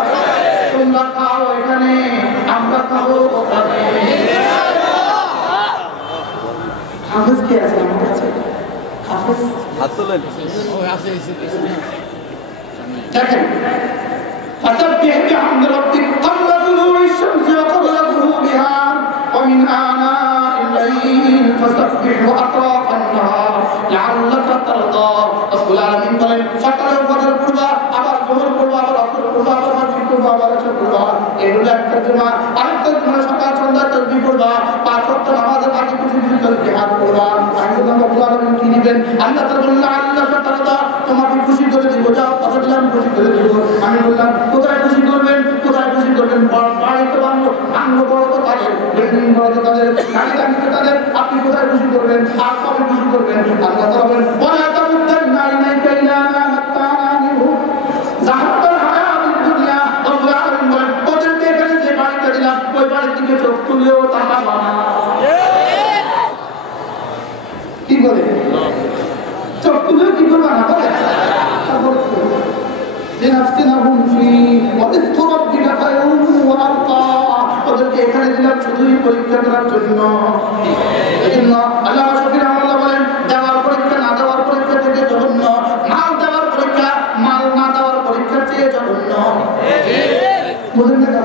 তোমরা খাও এখানে, আমরা খাবো ওখানে। হাফেজ কে আছে আমার কাছে? হাফেজ হাত তোলেন। ও আছে দেখেন, فسبح بحمد ربك قبل طلوع الشمس وقبل غروبها ومن آناء الليل فسبح وأطراف النهار لعلك ترضى। رب العالمين বলেন সকালে ফজর পড়বা, আবার যোহর পড়বা, আবার আসর পড়বা, আবার মাগরিব পড়বা, আবার এশা পড়বা। এগুলো একটা জমা। আরেকটা জমা সকাল সন্ধ্যা তাসবিহ পড়বা, পাঁচ ওয়াক্ত নামাজের আগে কিছু তাসবিহাত পড়বা। আমি বললাম রব্বুল আলামিন কি দিবেন? আল্লাহ তাআলা বললেন আল্লাহকে তারদা, তোমাকে খুশি করে দিব। যাও কথা দিলাম খুশি করে দিব। আমি বললাম কোথায় খুশি করবেন? কোথায় খুশি করবেন? বাড়িতে বাংলো বড় তো তাদের, বিল্ডিং বড় তো তাদের, গাড়ি টাঙ্গিতে তাদের, আপনি কোথায় খুশি করবেন? আর কবে খুশি করবেন? আল্লাহ তাআলা বলেন ওয়ালা তামুদ্দান্না ইলাইকা ইলা মা মাত্তা'না মিনহু যাহারাতাল হায়াতুদ দুনিয়া। রব্বুল আলামিন বলেন ওদেরকে এখানে যে বাড়িটা দিলাম ওই বাড়ির দিকে চোখ তুলেও তাকাবা না। কি বলে? চোখ তুলেও কি করবা না? বলে لنفتنهم فيه ورزق ربك خير وأبقى। ওদেরকে এখানে দিলাম শুধুই পরীক্ষা করার জন্য। এজন্য আল্লামা শফি রাহমাতুল্লাহ বলেন দেওয়ার পরীক্ষা না দেওয়ার পরীক্ষা থেকে জঘন্য, মাল দেওয়ার পরীক্ষা মাল না দেওয়ার পরীক্ষার চেয়ে জঘন্য। বুঝলেন না?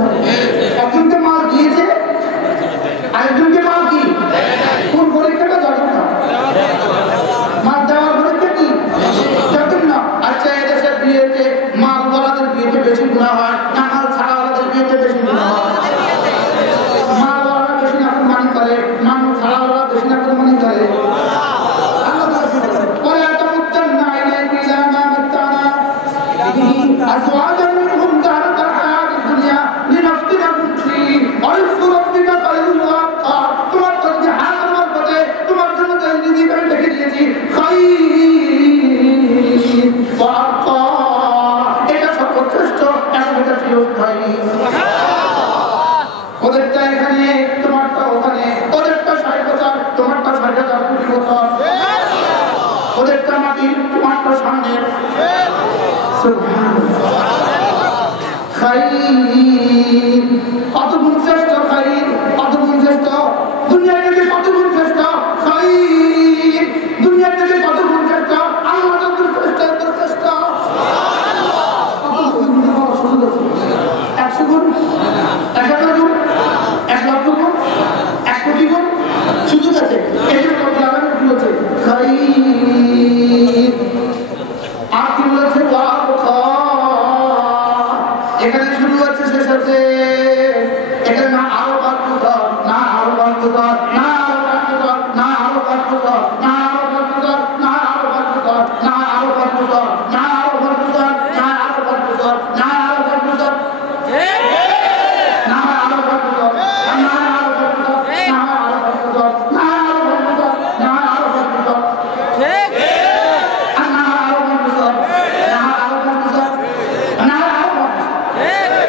একজনকে মাল দিয়েছে, আরেকজনকে মাল কি কোন পরীক্ষাটা জঘন্য? মাল দেওয়ার পরীক্ষা কি জঘন্য? আচ্ছা এদেশের বিয়েতে মাল ওয়ালাদের বিয়েতে বেশি গুনাহ হয় না মাল ছাড়া ওয়ালাদের বিয়েতে বেশি গুনাহ হয়? মাল ওয়ালা বেশি নাফরমানি করে, মাল ছাড়া ওয়ালা বেশি নাফরমানি করে। ওয়ালা তামুদ্দান্না ইলাইকা ইলা মা মাত্তা'না বিহি আজওয়াজান মিনহুম যাহারাতাল হায়াতিদ দুনিয়া লিনাফতিনাহুম ফীহি ওয়া রিজকু রাব্বিকা খায়রুন ওয়া আবকা। তোমার কাছে হাত আমার পথে তোমার জন্য যে রিজিক আমি রেখে দিয়েছি খায়র ওয়া আবকা, এটা সর্বশ্রেষ্ঠ এবং এটা চিরস্থায়ী। ওদেরটা এখানে, তোমারটা ওখানে, ওদেরটা ৬০ বছর, তোমারটা ৬০,০০০ কোটি বছর, ওদেরটা মাটি, তোমারটা সামনে। খায়র কত গুণ শ্রেষ্ঠ, খায়র কত গুণ শ্রেষ্ঠ, দুনিয়া থেকে কত গুণ শ্রেষ্ঠ, খায়র দুনিয়া থেকে কত গুণ শ্রেষ্ঠ, আল্লাহ যত শ্রেষ্ঠ তত শ্রেষ্ঠ। ১০০ গুণ, ১০০০ গুণ, ১,০০,০০০ গুণ, ১ কোটি গুণ সুযোগ আছে। এই জন্য রব্বুল আলামিন কি বলছে? খায়র। আর কি বলেছে? ওয়া আবকা। এখানে শুরু হচ্ছে শেষ হচ্ছে, এখানে না আরো ৫ বছর, না আরো ৫ বছর, না আরো ৫ বছর, না আরো ৫ বছর, না আরো ৫ বছর, না আরো ৫ বছর, না আরো ৫ বছর, না আরো ৫ বছর, না আরো ৫ বছর, না আরো ৫ বছর, না আরো 5 বছর, না আরো 5 বছর, না আরো 5 বছর, না আরো 5 বছর, না আরো 5 বছর, ঠিক, না আরো 5 বছর, না আরো 5 বছর, না আরো 5 বছর, ঠিক,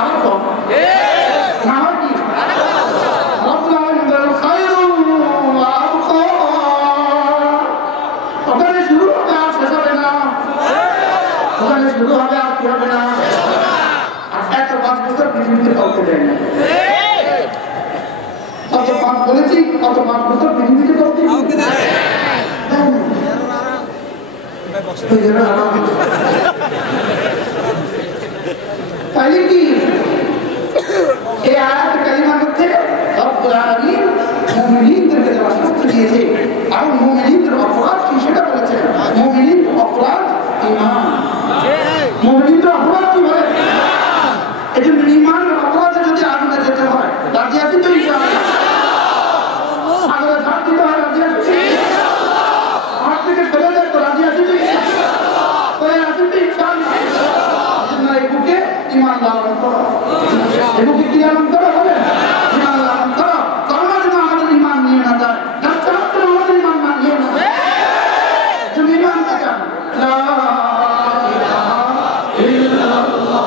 আরো কম, ঠিক, না কি? রব্বুল আলামিন বলেন খায়রুন ওয়া আবকা। ওখানে শুরু হবে আর শেষ হবে না, ওখানে শুরু হবে আর কি হবে না। এত ৫ বছর পৃথিবীতে কাউকে দেয় না। কত ৫ বলেছি, কত ৫ বছর পৃথিবীতে কাউকে দেয় না। তাহলে কি এই আয়াত কালিমার মধ্যে রব্বুল আলামিন মুমিনদেরকে যারা শাস্তি দিয়েছে এবং মুমিনদের অপরাধ কি সেটা ইমান মুমিনরা অপরাধ কি বলে এই যে ইমানের অপরাধে যদি আগুনে যেতে হয় রাজি আছি তো ইনশাআল্লাহ আগুনে ঝাঁপ দিতে হয় রাজি আছি হাত থেকে ফেলে দেয় তো রাজি আছি তো ইনশাআল্লাহ রাজি তো ইনশাআল্লাহ এই বুকে ইমান লালন করো এই বুকে কি লালন করো বলে ইমান লালন করো করোনা যেন আমাদের ইমান নিয়ে না যায় ডাক্তার আমাদের ইমান না নিয়ে না যায় তুমি ইমান না যান লা ইলাহা ইল্লাল্লাহ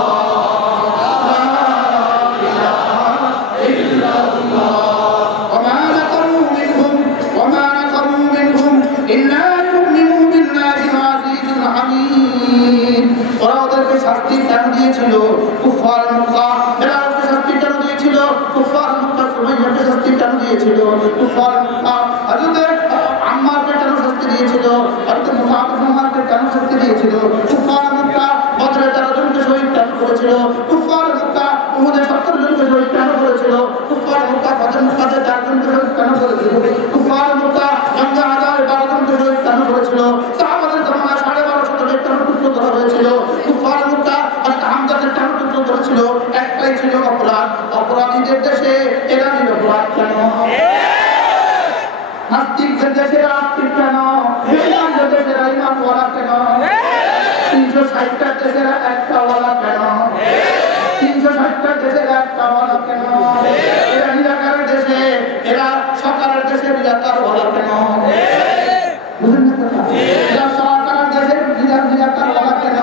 শাস্তি কেন দিয়েছিল কুফার মক্কা ফেরাউনকে শাস্তি কেন দিয়েছিল কুফার মক্কা সুমাইয়াকে শাস্তি কেন দিয়েছিল কুফার মক্কা হযরত আম্মারকে কেন শাস্তি দিয়েছিল হযরত মুসাব ইবনে উমারকে কেন শাস্তি দিয়েছিল কুফার মক্কা বদরে 13 জনকে শহীদ কেন করেছিল কুফার মক্কা উহুদে 70 জনকে শহীদ কেন করেছিল কুফার মক্কা ফাতহ মক্কাতে 4 জনকে শহীদ কেন করেছিল কুফার মক্কা জঙ্গে আযাবে 12 জনকে শহীদ কেন করেছিল সাহাবাদের জামানায় 1250 জনকে কেন টুকরো করা হয়েছিল কুফার মক্কা আর হামজাকে কেন টুকরো করেছিল একটাই ছিল অপরাধ অপরাধীদের দেশে এরা নিরপরাধ কেন নাস্তিকদের দেশে নাস্তিক কেন বেঈমানদের দেশে ইমান ওয়ালা কেন 360টা দেশের একটা ওয়ালা কেন 360টা দেশের একটা ওয়ালা কেন এরা নিরাকারের দেশে এরা সরকারের দেশে নিরাকার ওয়ালা কেন বুঝেন না কথা এরা সরকারের দেশে নিরাকার ওয়ালা কেন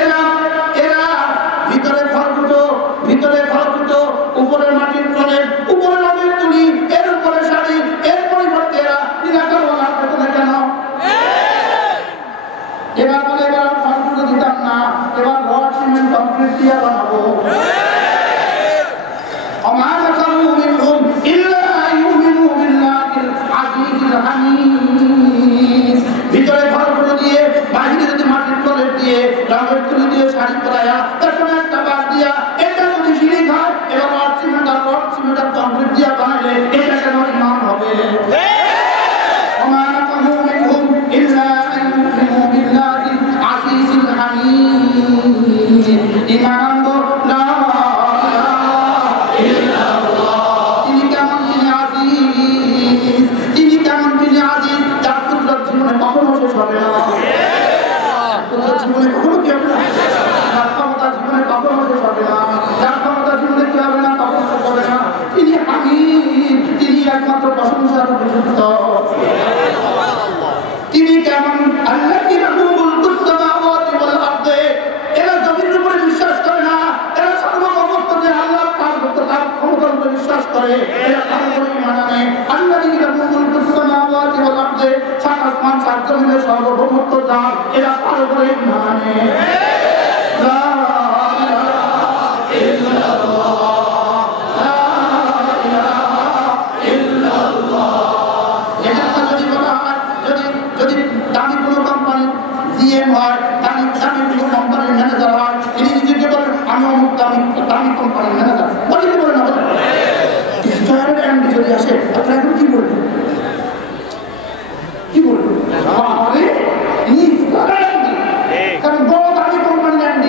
এরা ভিতরে ঘরকুটো উপরে মাটির তলে উপরে নদীর তুলি এর উপরে শাড়ি এর পরিবর্তে এরা নিরাকার ওয়ালা কেন এবার বলে এবার ঘরকুটো দিতাম না এবার রড সিমেন্ট কংক্রিট দিয়ে বানাবো وما نقموا منهم إلا أن يؤمنوا بالله العزيز الحميد ভিতরে ঘরগুলো দিয়ে বাইরে যদি মাটির তলে দিয়ে রঙের তুলি দিয়ে শাড়ি পরায়া পেছনে একটা বাঁশ দিয়া এটা যদি সিঁড়ি খায় এবার রড সিমেন্ট আর কংক্রিট দিয়ে বানালে এটা কেন ইমান হবে وما نقموا منهم إلا أن يؤمنوا بالله العزيز الحميد ইমান লা কখনো শেষ হবে না জীবনে কখনো কি হবে না ক্ষমতা জীবনে কখনো শেষ হবে না যার ক্ষমতা জীবনে কি হবে না কখনো শেষ হবে না তিনি হামিদ তিনি একমাত্র প্রশংসার উপযুক্ত তিনি কেমন আল্লাযী লাহু মুলকুস সামাওয়াতি ওয়াল আরদি এরা জমিনের উপরে বিশ্বাস করে না এরা সার্বভৌমত্ব যে আল্লাহ তার ক্ষমতার উপরে বিশ্বাস করে এরা তার উপরে ঈমান আনে আল্লাযী লাহু মুলকুস সামাওয়াতি ওয়াল আরদি সাত আসমান সাত জমিনের সার্বভৌমত্ব যার এরা তার উপরে ঈমান আনে লা ইলাহা ইল্লাল্লাহ লা ইলাহা ইল্লাল্লাহ এটা যদি বলা হয় যদি দামি কোনো কোম্পানি জিএম হয় দামি কোনো কোম্পানির ম্যানেজার হয় তিনি নিজেকে বলেন আমি অমুক দামি কোম্পানির ম্যানেজার বলিতে বলে না বলেন স্টার এমডি যদি আসে আপনারা এখন কি বলবেন আরে ইনি স্টার এমডি কারণ বড় দামি কোম্পানির এমডি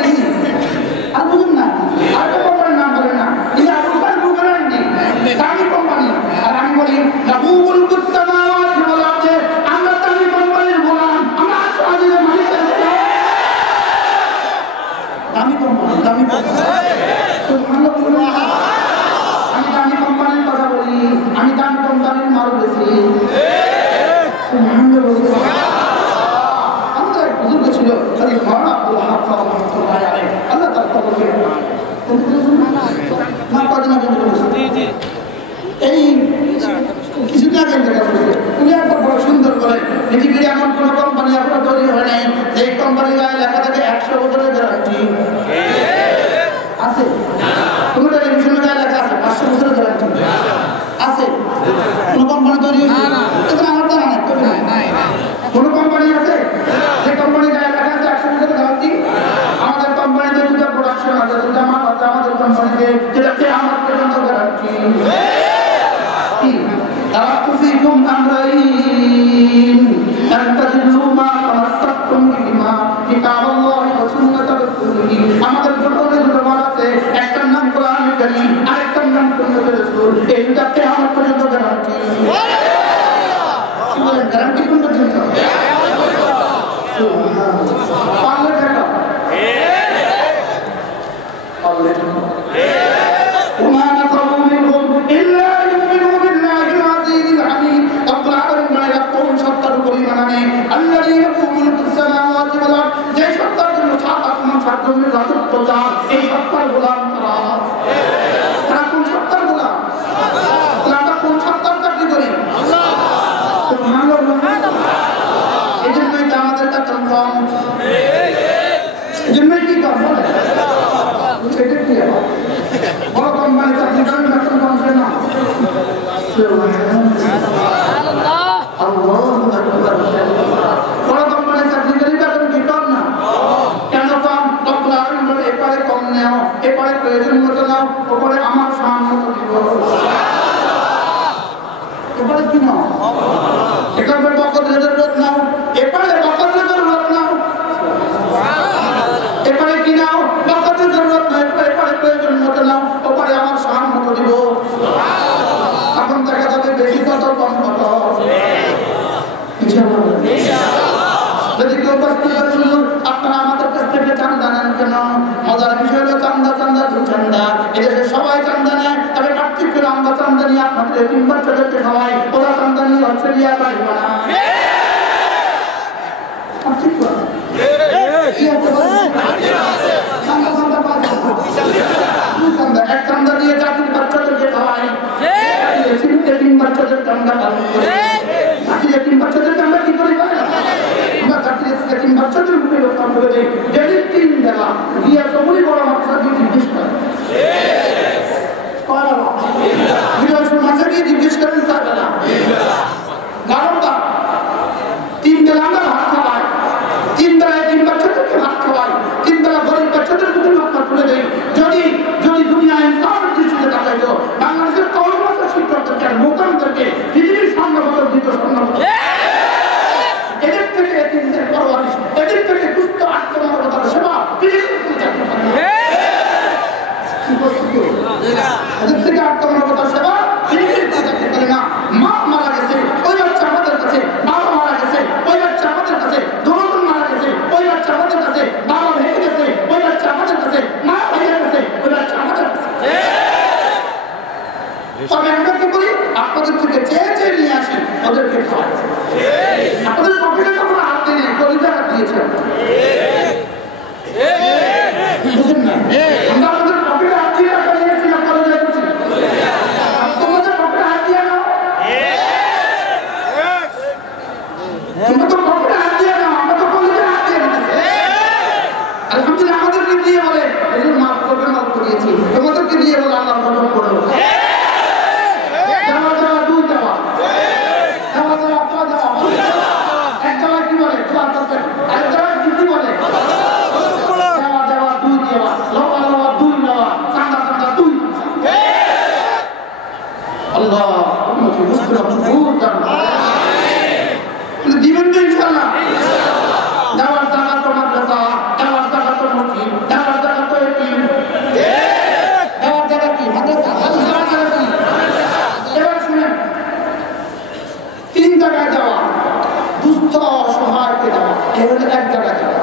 বলেন গ্যারান্টি কোন পর্যন্ত পারলে টাকা পারলে وما نقموا منهم إلا يؤمنوا بالله العزيز الحميد رب العالمين ما يقوم شطر كريمانه الذي له ملك السماوات والأرض যে সত্তার জন্য সাত আসমান সাত জমির রাজত্ব চান এই সত্তার গোলাম তারা কোন সত্তার গোলাম আমরা কোন সত্তার চাকরি করি আল্লাহ সুবহানাল্লাহ এই জন্যই তো আমাদের কাছে কম এই জন্যই কি কম বলে সেটা কি বড় কোম্পানি চাকরি করেন বেতন কম না বড় কোম্পানি চাকরি করি বেতন কি কম না কেন কম ডক্টর আরিফ বলে এপারে কম নেও এপারে প্রয়োজন মতো নাও ওপরে আমার সামনে দিব এপারে কি নাও এখানে বকত রেজাল্ট নাও এপারে বকত রেজাল্ট নাও এপারে কি নাও বকত রেজাল্ট নাও এপারে প্রয়োজন মতো নাও ওপরে আমার সামনে মতো দিব এখন দেখা যাবে বেশি কত কম কত যদি কেউ প্রশ্ন করে আপনারা আমাদের কাছ থেকে চান্দা নেন কেন মজার বিষয় হলো চান্দা চান্দা দু চান্দা এদেশে সবাই চান্দা নেয় তবে পার্থক্য করে আমরা চান্দা নিয়ে আপনাদের তিন বাচ্চাদেরকে খাওয়াই ওরা চান্দা নিয়ে অস্ট্রেলিয়া পাইব না পার্থক্য এক চান্দা দিয়ে জাতির বাচ্চাদেরকে খাওয়াই তিন বাচ্চাদের চান্দা পালন করে জাতির তিন বাচ্চাদেরকে আমরা কি করি আমরা জাতির তিন বাচ্চাদের মুখে লোকসান করে দিই যদি তিন দেওয়া দিয়া সবই বড় মাত্রা দিয়ে জিজ্ঞেস করে মাঝে গিয়ে জিজ্ঞেস করেন তার না কারণটা তিন বেলা আমরা ভাত খাওয়াই তিন বেলায় তিন বাচ্চাদেরকে ভাত খাওয়াই তিন বেলা গরিব বাচ্চাদের মুখে লোকসান করে দেই যদি যদি দুনিয়ায় সব দৃষ্টিতে দেখাইতো বাংলাদেশের কর্মচারী শিক্ষকদেরকে মোকামদেরকে পৃথিবীর স্বর্ণপদক দিত স্বর্ণপদক এদের থেকে তিনদের পরওয়ারিশ এদের থেকে দুস্থ আত্মমানবতার সেবা এদের থেকে আত্মমানবতার সেবা করে না মা মারা গেছে ওই বাচ্চা আমাদের কাছে বাবা মারা গেছে ওই বাচ্চা আমাদের কাছে দোলন মারা গেছে ওই বাচ্চা আমাদের কাছে বাবা ভেঙে গেছে ওই বাচ্চা আমাদের কাছে মা ভেঙে গেছে ওই বাচ্চা আমাদের কাছে তবে আমরা কি করি আপনাদের থেকে চেয়ে চেয়ে নিয়ে আসি ওদেরকে খাওয়াই আপনাদের পকেটে যখন হাত দিয়ে কলিজা হাত দিয়েছেন বুঝেন না আমরা আমাদের পকেটে হাত দিয়ে নিয়েছি না কলিজা দিচ্ছি তোমাদের পকেটে হাত দিয়ে নাও তোমরা তো পকেটে হাত দিয়ে নাও আমরা তো কলিজা হাত দিয়ে দিতেছি আলহামদুলিল্লাহ আমাদেরকে দিয়ে বলে এদের মাফ করবে মাফ করিয়েছি তোমাদেরকে দিয়ে বলে আল্লাহ গজব করো Allah, ummati muslimah murdan. Divan tu insyaallah. Dawat zakat to madrasah, dawat zakat to masjid, dawat zakat to yatim. Dawat zakat ki madrasah, dawat zakat ki. এবার শুনেন তিন জায়গায় দেওয়া দুস্থ অসহায়কে দেওয়া এগুলো এক জায়গায় দেওয়া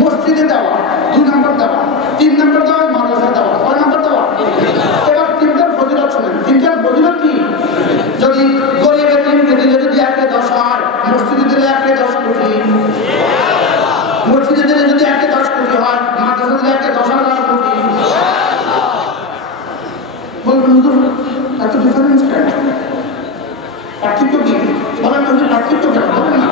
মসজিদে দেওয়া দুই নম্বর দেওয়া তিন নম্বর দেওয়া মাদ্রাসা দেওয়া কয় নম্বর দেওয়া এবার তিনটার ফজিলত শুনেন তিনটার ফজিলত কি যদি গরিব এতিমকে দিলে যদি 1/10 হয় মসজিদে দিলে 1/10 কোটি মসজিদে দিলে যদি 1/10 কোটি হয় মাদ্রাসা দিলে 1/10,000 কোটি বলবেন হুজুর এত ডিফারেন্স কেন পার্থক্য কি বলেন হুজুর পার্থক্য কেন বলেন না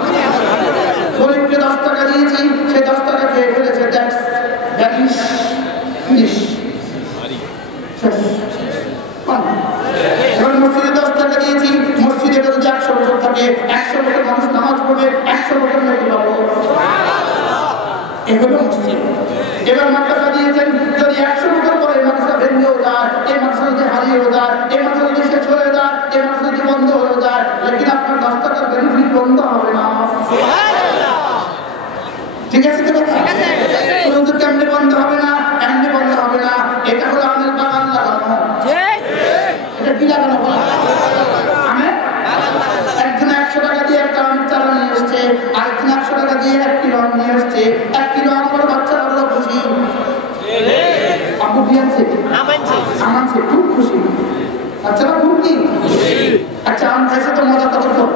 গরিবকে 10 টাকা দিয়েছি সে 10 টাকা খেয়ে ফেলেছে ট্যাক্স ব্যালিশ ফিনিশ এবার মসজিদে 10 টাকা দিয়েছি মসজিদে যদি 100 বছর থাকে 100 বছর মানুষ নামাজ পড়বে 100 বছর নাকি পাবো এগুলো মসজিদ এবার মাদ্রাসা দিয়েছেন যদি 100 বছর পরে মাদ্রাসা ভেঙেও যায় এই মাদ্রাসা যদি হারিয়েও যায় এই মাদ্রাসা যদি শেষ হয়ে যায় এই মাদ্রাসা যদি বন্ধ হয়ে যায় লেকিন আপনার 10 টাকার বেনিফিট বন্ধ হবে না ঠিক আছে তো কথা কিন্তু কেমনে বন্ধ হবে না এমনি বন্ধ হবে না এটা হলো আমাদের বাগান লাগানো এটা কি লাগানো আমি একজন 100 টাকা দিচ্ছে, খুব খুশি। বাচ্চারা খুব কি আচ্ছা, আম খাইছে তো মজা কতক্ষণ?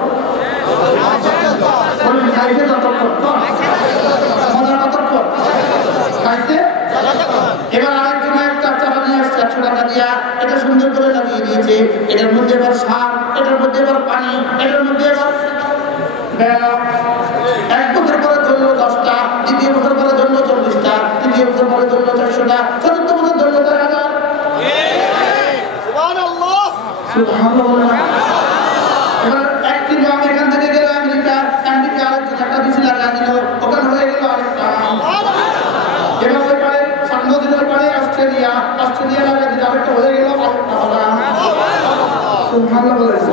খাইছে ততক্ষণ, মজা কতক্ষণ খাইছে। এবার আরেকজন একটা চারা নিয়ে আসছে 100 টাকা দিয়া, এটা সুন্দর করে লাগিয়ে দিয়েছে। এটার মধ্যে এবার সার, এটার মধ্যে এবার পানি, এটার মধ্যে এবার এক বছর পরে ধরলো 10টা, দ্বিতীয় বছর পরে ধরলো 40টা, তৃতীয় বছর পরে ধরলো 400টা, চতুর্থ বছর ধরলো 4000। এবার এক কিলো আমি এখান থেকে গেল আমেরিকা, আমেরিকা আরেকজন একটা বেশি লাগা দিল, ওখানে হয়ে গেল আরেকটা। এবার ওই পারে নদীর পারে অস্ট্রেলিয়া, অস্ট্রেলিয়া লাগা দিল আরেকটা হয়ে গেল আরেকটা হলো। ভালো বলেছে।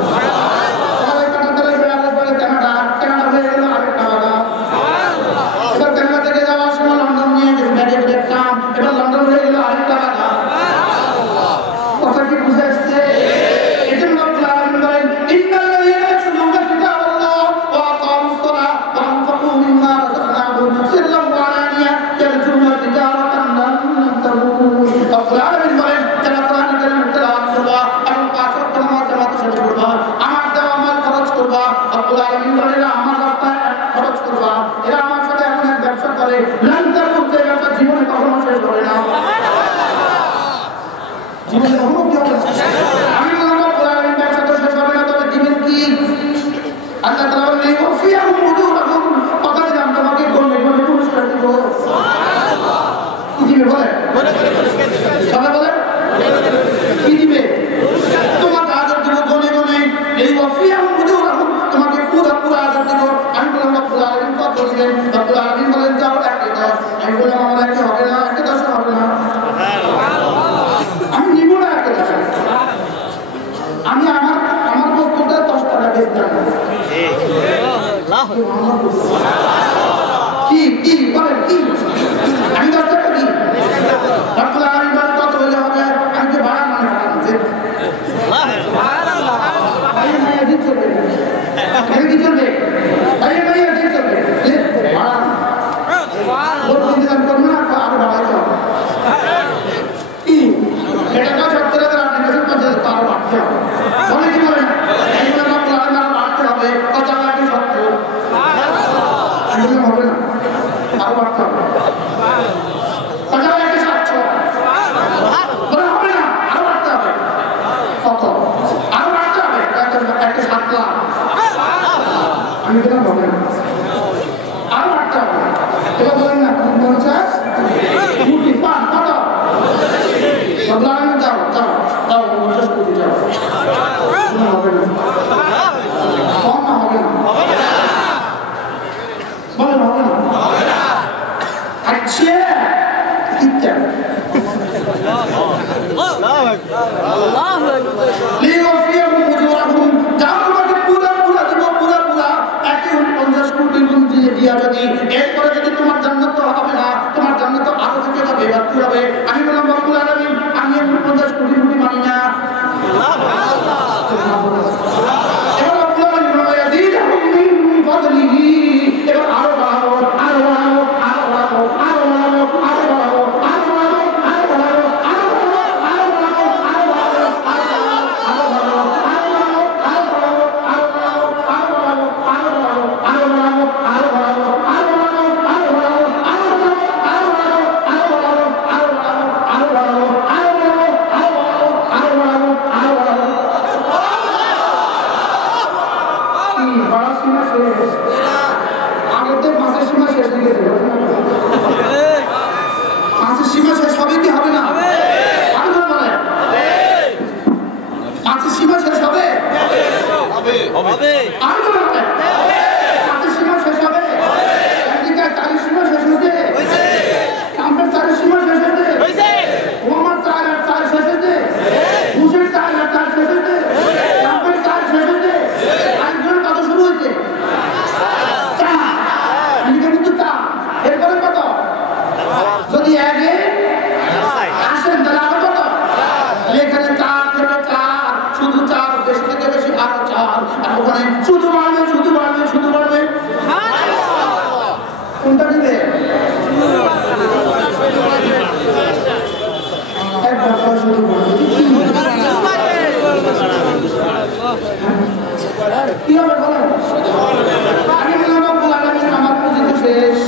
আমি রব্বুল আলামিন আমার পুঁজি তো শেষ,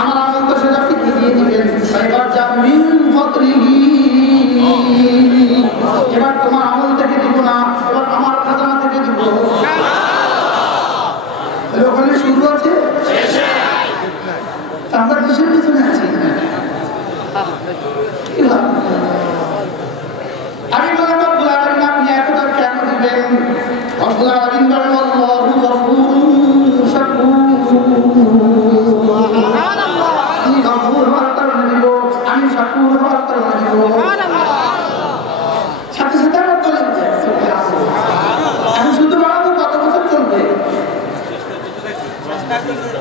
আমার আমল তো শেষ, আপনি কি দিয়ে দিবেন? এবার যা মিন ফাদলিহি, এবার তোমার আমল থেকে দিব না, এবার আমার খাজানা থেকে দিব। ওখানে শুরু আছে, আমরা কিসের পিছনে আছি? আমি বললাম রব্বুল আলামিন আপনি এতটা কেন দিবেন? রব্বুল আলামিন বলেন আল্লাহু গফুরুন শাকুর। আমি গফুর হওয়ার কারণে দিব, আমি শাকুর হওয়ার কারণে দিব। সাথে সাথে আমার চলে আমি শুধু বাড়াবো, কত বছর চলবে?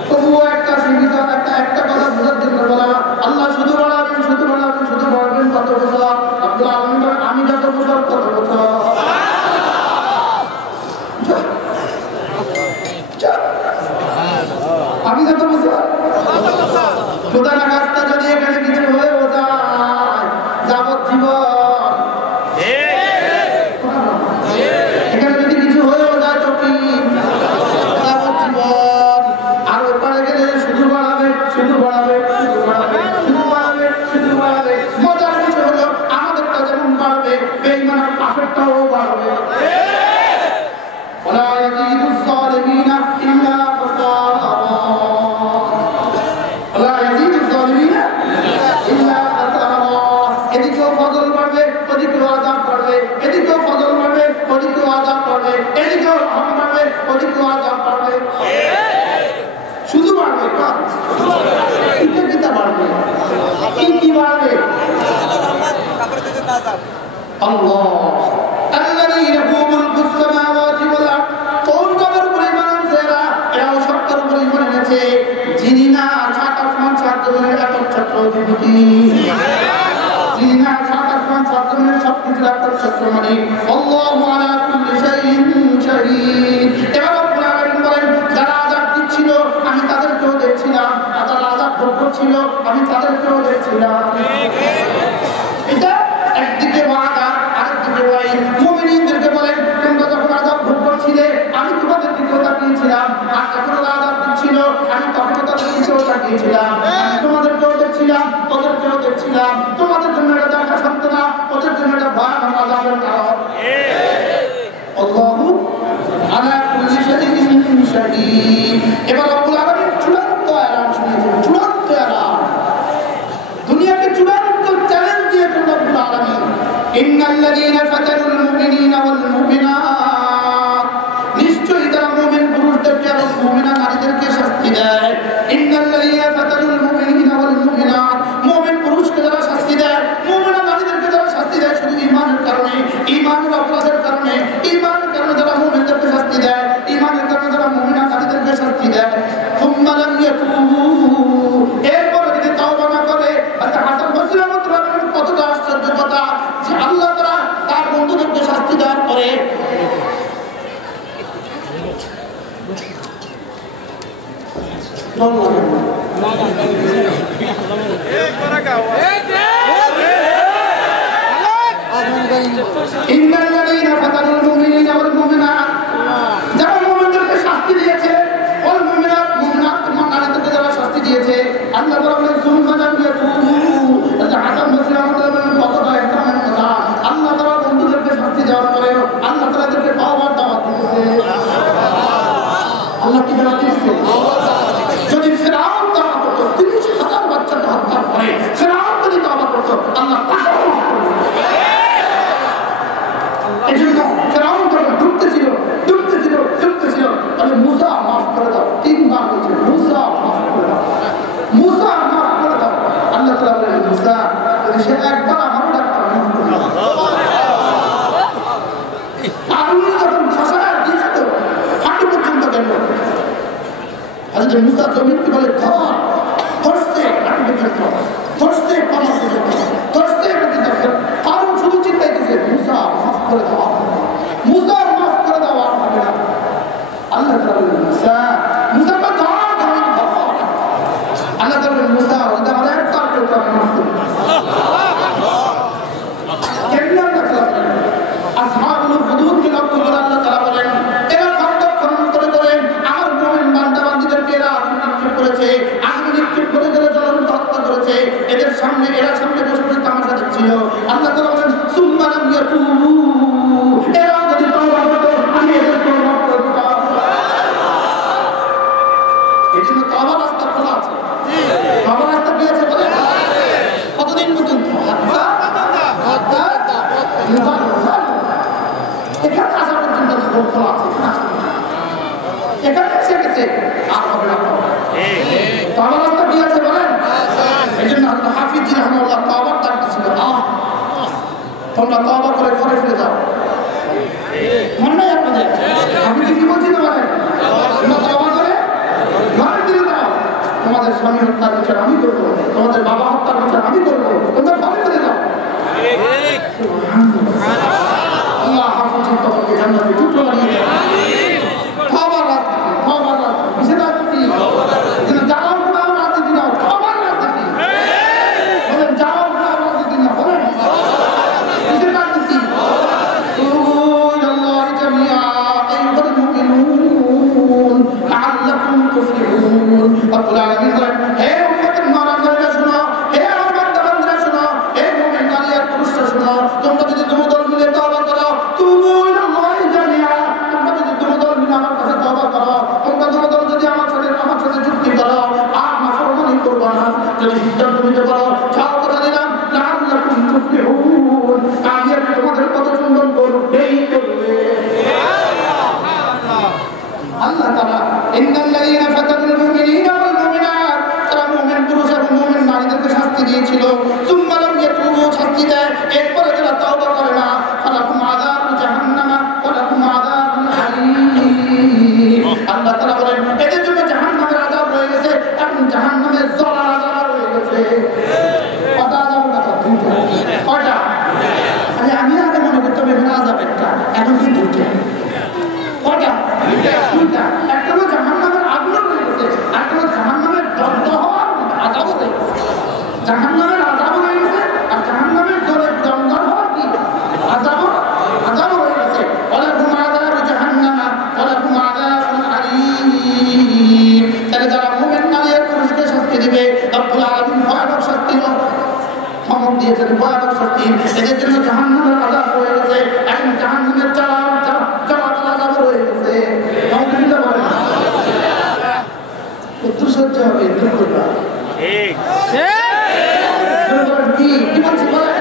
তবুও একটা সীমিত একটা কথা বোঝার জন্য বলা, আল্লাহ শুধু বাড়াবেন, শুধু বাড়াবেন, শুধু বাড়াবেন, কত বছর? আব্দুল আলম আমি যত বছর, কত বছর? আমি যত বছর খোদা না রাস্তা যদি এখানে কিছু হয়েও যায়, যাবজ্জীবন। এখানে যদি কিছু হয়েও যায় তো কি? যাবজ্জীবন। আর ওপারে গেলে শুধু বাড়াবে, শুধু বাড়াবে, শুধু বাড়াবে, শুধু বাড়াবে, শুধু বাড়াবে। মজার কিছু হলো আমাদেরটা যেমন বাড়বে, বেঈমানের পাশেরটাও বাড়বে। ওয়ালা ইয়াজিদুস সালিমিনা ইল্লা খাসারা। ওয়ালা ইয়াজিদুস সালিমিনা ইল্লা খাসারা। এদিকেও ফজল বাড়বে, ওদিকেও আযাব বাড়বে, এদিকেও ফজল বাড়বে, ওদিকেও আযাব বাড়বে, এদিকেও রহম বাড়বে, ওদিকেও আযাব বাড়বে। শুধু বাড়বে, কাজ কিতা বাড়বে, কি বাড়বে? আল্লাহ আল্লাযী লাহু মুলকুস সামাওয়াতি ওয়াল আরদ। কোন কবর পরিমাণ সেরা এরাও সত্তর পরিমাণ এনেছে, যিনি না সাত আসমান সাত জমিনের একচ্ছত্র অধিপতি, যিনি না সাত আসমান সাত জমিনের সবকিছু একচ্ছত্র মানে আল্লাহু আলা কুল্লি শাইইন শাহীদ। এবার রব্বুল আলামিন বলেন যারা আযাব দিচ্ছিল আমি তাদেরকেও দেখছিলাম, আর যারা আযাব ভোগ করছিল আমি তাদেরকেও দেখছিলাম। এটা একদিকে ওয়াদা, আরেকদিকে ওয়াইদ। মুমিনদেরকে বলেন তোমরা যখন আযাব ভোগ করছিলে আমি তোমাদের দিকেও তাকিয়েছিলাম, আর যখন আযাব দিচ্ছিল আমি তখন তাদের দিকেও তাকিয়েছিলাম। আমি তোমাদেরকেও দেখছিলাম, ওদেরকেও দেখছিলাম। তোমাদের জন্য এটা দেখা সান্ত্বনা, ওদের জন্য এটা ভয়ানক আযাবের কারণ। আল্লাহু আলা কুল্লি শাইইন শাহীদ। এবার রব্বুল আলামিন চূড়ান্ত এলান শুনিয়েছেন, চূড়ান্ত এলান, দুনিয়াকে চূড়ান্ত চ্যালেঞ্জ দিয়েছেন রব্বুল আলামিন। ইন্নাল্লাযীনা ফাতানুল মুমিনিনা ওয়াল মুমিনাত, নিশ্চয়ই তারা মুমিন পুরুষদেরকে এবং মুমিনা নারীদেরকে শাস্তি দেয়। ইন্নাল্লাযীনা ফাতানুল মুমিনিনা ওয়াল মুমিনাত, মুমিন পুরুষকে যারা শাস্তি দেয়, মুমিনা নারীদেরকে যারা শাস্তি দেয় শুধু ঈমানের কারণে, ঈমানের অপরাধের কারণে, ঈমানের কারণে যারা মুমিনদেরকে শাস্তি দেয়, ঈমানের কারণে যারা মুমিনা নারীদেরকে শাস্তি দেয়, সুম্মা লাম ইয়াতুবু, এরপরে যদি তওবা না করে, আচ্ছা হাসান বসরি রাহমাতুল্লাহ আলাইহি কতটা আশ্চর্য কথা যে আল্লাহ তাআলা তার বন্ধুদেরকে শাস্তি দেওয়ার পরে ইন্নাল্লাযীনা ফাতানুল মুমিনিনা ওয়াল মুমিনাত, যারা মুমিনদেরকে শাস্তি দিয়েছে, ওয়াল মুমিনাত, মুমিনাত তোমার নারীদেরকে যারা শাস্তি দিয়েছে, আল্লাহ তাআলা বলেন সুম্মা লাম ইয়াতুবু। হাসান বসরি রাহমাতুল্লাহ আলাইহি কতটা ইহসানের কথা, আল্লাহ তাআলা বন্ধুদেরকে শাস্তি দেওয়ার পরে আল্লাহ তাআলা তাদেরকে তওবার দাওয়াত দিয়েছে। আল্লাহ কি দাওয়াত দিয়েছে? যদি ফিরআউন তওবা করত, ৩০,০০০ বাচ্চাকে হত্যার পরে ফিরআউন যদি তওবা করত, আল্লাহ তাকে মাফ করে দিতেন। এজন্য ফিরআউন যখন ডুবতেছিল, তাহলে মুসা মাফ করে দাও, ৩ বার বলছে মুসা মাফ করে দাও, মুসা মাফ করে দাও। আল্লাহ তাআলা বলেন মুসা যদি সে একবার আমারও ডাক্তার মাফ করে দাও। আগুন যখন খসায় দিছিল হাঁটু পর্যন্ত গেল, হযরত মুসা জমিনকে বলে ধর, ধরছে হাঁটু পর্যন্ত, ধরছে কমর পর্যন্ত, ধরছে পর্যন্ত। কারণ শুধু চিন্তাইতেছে মুসা মাফ করে দাও, মুসা মাফ করে দাও, আর হবে না। আল্লাহ তাআলা বলেন মুসা, মুসা কে ধর, ধর। আল্লাহ তাআলা বলেন মুসা ওটা আমার একটা কথা মাফ করে দাও। কেমন কথা? আসহাবুল হুদুদকে লক্ষ্য করে আল্লাহ তাআলা বলেন এরা খন্ডক খনন করে আমার গেছে আর হবে না তওবা রাস্তা কি আছে বলেন এইজন্য হযরত হাফিজ জি রাহমাহুল্লাহ তওবার ডাক দিছিল তোমরা তওবা করে ঘরে ফিরে যাও মনে নাই আপনাদের আমি কি বলছি তোমাদের তোমরা তওবা করে ঘরে ফিরে যাও তোমাদের স্বামী হত্যার বিচার আমি করব তোমাদের বাবা হত্যার বিচার আমি করব তোমরা ঘরে ফিরে যাও আল্লাহ হাফিজের কবরকে জান্নাতে টুকরো বানিয়ে দেন আমিন তওবার রাস্তা কিসের রাজনীতি যেন জালাল গুনাহ রাজনীতি না তওবার রাজনীতি বলেন জালাল গুনাহ রাজনীতি না বলেন কিসের রাজনীতি ইলাল্লাহি জামিআ আইয়ুহাল মুমিনুন লাআল্লাকুম তুফলিহুন রব্বুল আলামিন বলেন হে উম্মতের নরনারীরা শুনো হে আমার বান্দা-বান্দীরা শুনো হে মুমিন নারী আর পুরুষরা শুনো তোমরা যদি দুদল মিলে তওবা করো তুবু ইলাল্লাহি জামিআ তোমরা যদি দুদল মিলে আমার কাছে তওবা করো তোমরা দুদল যদি আমার সাথে যুক্তি করো আর নাফরমানি করবে না যদি সিদ্ধান্ত নিতে পারো যাও কথা দিলাম লাআল্লাকুম তুফলিহুন আমি তোমাদের কত সুন্দর করবেই করবে আল্লাহ তাআলা ইন্নাল্লাযীনা ফাতানুল মুমিনিনা ওয়াল মুমিনাত তারা মুমিন পুরুষ এবং মুমিন নারীদেরকে শাস্তি দিয়েছিল সুম্মা লাম ইয়াতুবু শাস্তি দেয় এরপরে যারা তওবা করে না ফালাকুম আযাবু জাহান্নাম ওয়া লাকুম আযাবুল হারিম আল্লাহ তাআলা বলেন এদের জন্য জাহান্নামের আযাব হয়ে গেছে এবং জাহান্নামের জ্বালার আযাব হয়ে গেছে কত আযাব কথা দুইটা কয়টা আরে আমি আগে মনে করতাম এখানে আযাব একটা এখন কি দুইটা কয়টা দুইটা একটা হলো জাহান্নামের আগুন হয়ে গেছে আর একটা হলো জাহান্নামের দগ্ধ হওয়া আযাব হয়ে গেছে জাহান্নামের আযাব হয়ে গেছে আর জাহান্নামের জ্বলে দগ্ধ হওয়া কি আযাব হয়ে গেছে ওয়ালাকুম আযাবু জাহান্নাম ওয়ালাকুম আযাবুল হারিম তাহলে যারা মুমিন নারী আর পুরুষকে শাস্তি দিবে রব্বুল আলামিন ভয়ানক শাস্তি ধমক দিয়েছেন ভয়ানক শাস্তি এদের জন্য জাহান্নামের আযাব হয়ে গেছে এখন জাহান্নামের জ্বালা আযাব হয়ে গেছে আলহামদুলিল্লাহ বলেন উত্তর সহ্য হবে দূর করবা ঠিক কি বলছি বলেন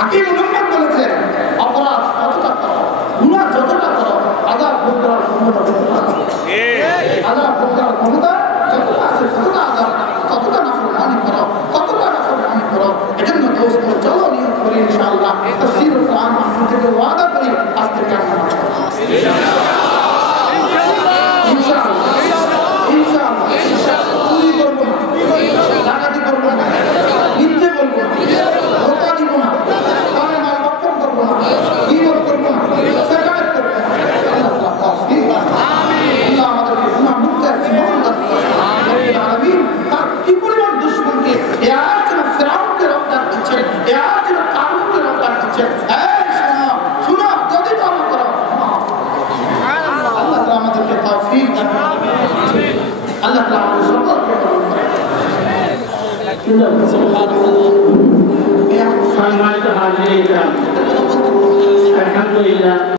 হাকিম মুহাম্মদ বলেছেন অপরাধ কতটা করো গুনাহ যতটা করো আযাব ভোগ করার ক্ষমতা ততটা আছে আযাব ভোগ করার ক্ষমতা যতটা আছে ততটা নাফরমানি করো এজন্য দোস্ত চলো নিয়ত করি ইনশাআল্লাহ তাফসীরুল কোরআন মাহফিল থেকে ওয়াদা করি আজ থেকে আমরা ইনশাআল্লাহ চুরি করবো না ডাকাতি করবো না মিথ্যে বলবো না ধোঁকা দিব না কারণ মাল বক্ষণ করবো না গীবত করবো না সেকায়েত করবো না আল্লাহ তাওফীক আল্লাহ আমাদেরকে গুনাহ মুক্ত জীবন দান করুন রব্বুল আলামিন তার কি পরিমাণ দুশমনকে ইয়ার জন্য ফিরাউনকে রক্ষা দিচ্ছেন ইয়ার জন্য কারুনকে রক্ষা দিচ্ছেন এই শোনো যদি তওবা করো আল্লাহ তাআলা আমাদেরকে তাওফীক দান করুন আল্লাহ তাআলা আমাদের সকলকে কবুল করেন সুবহানাল্লাহ সম্মানিত হাজিরিন আলহামদুলিল্লাহ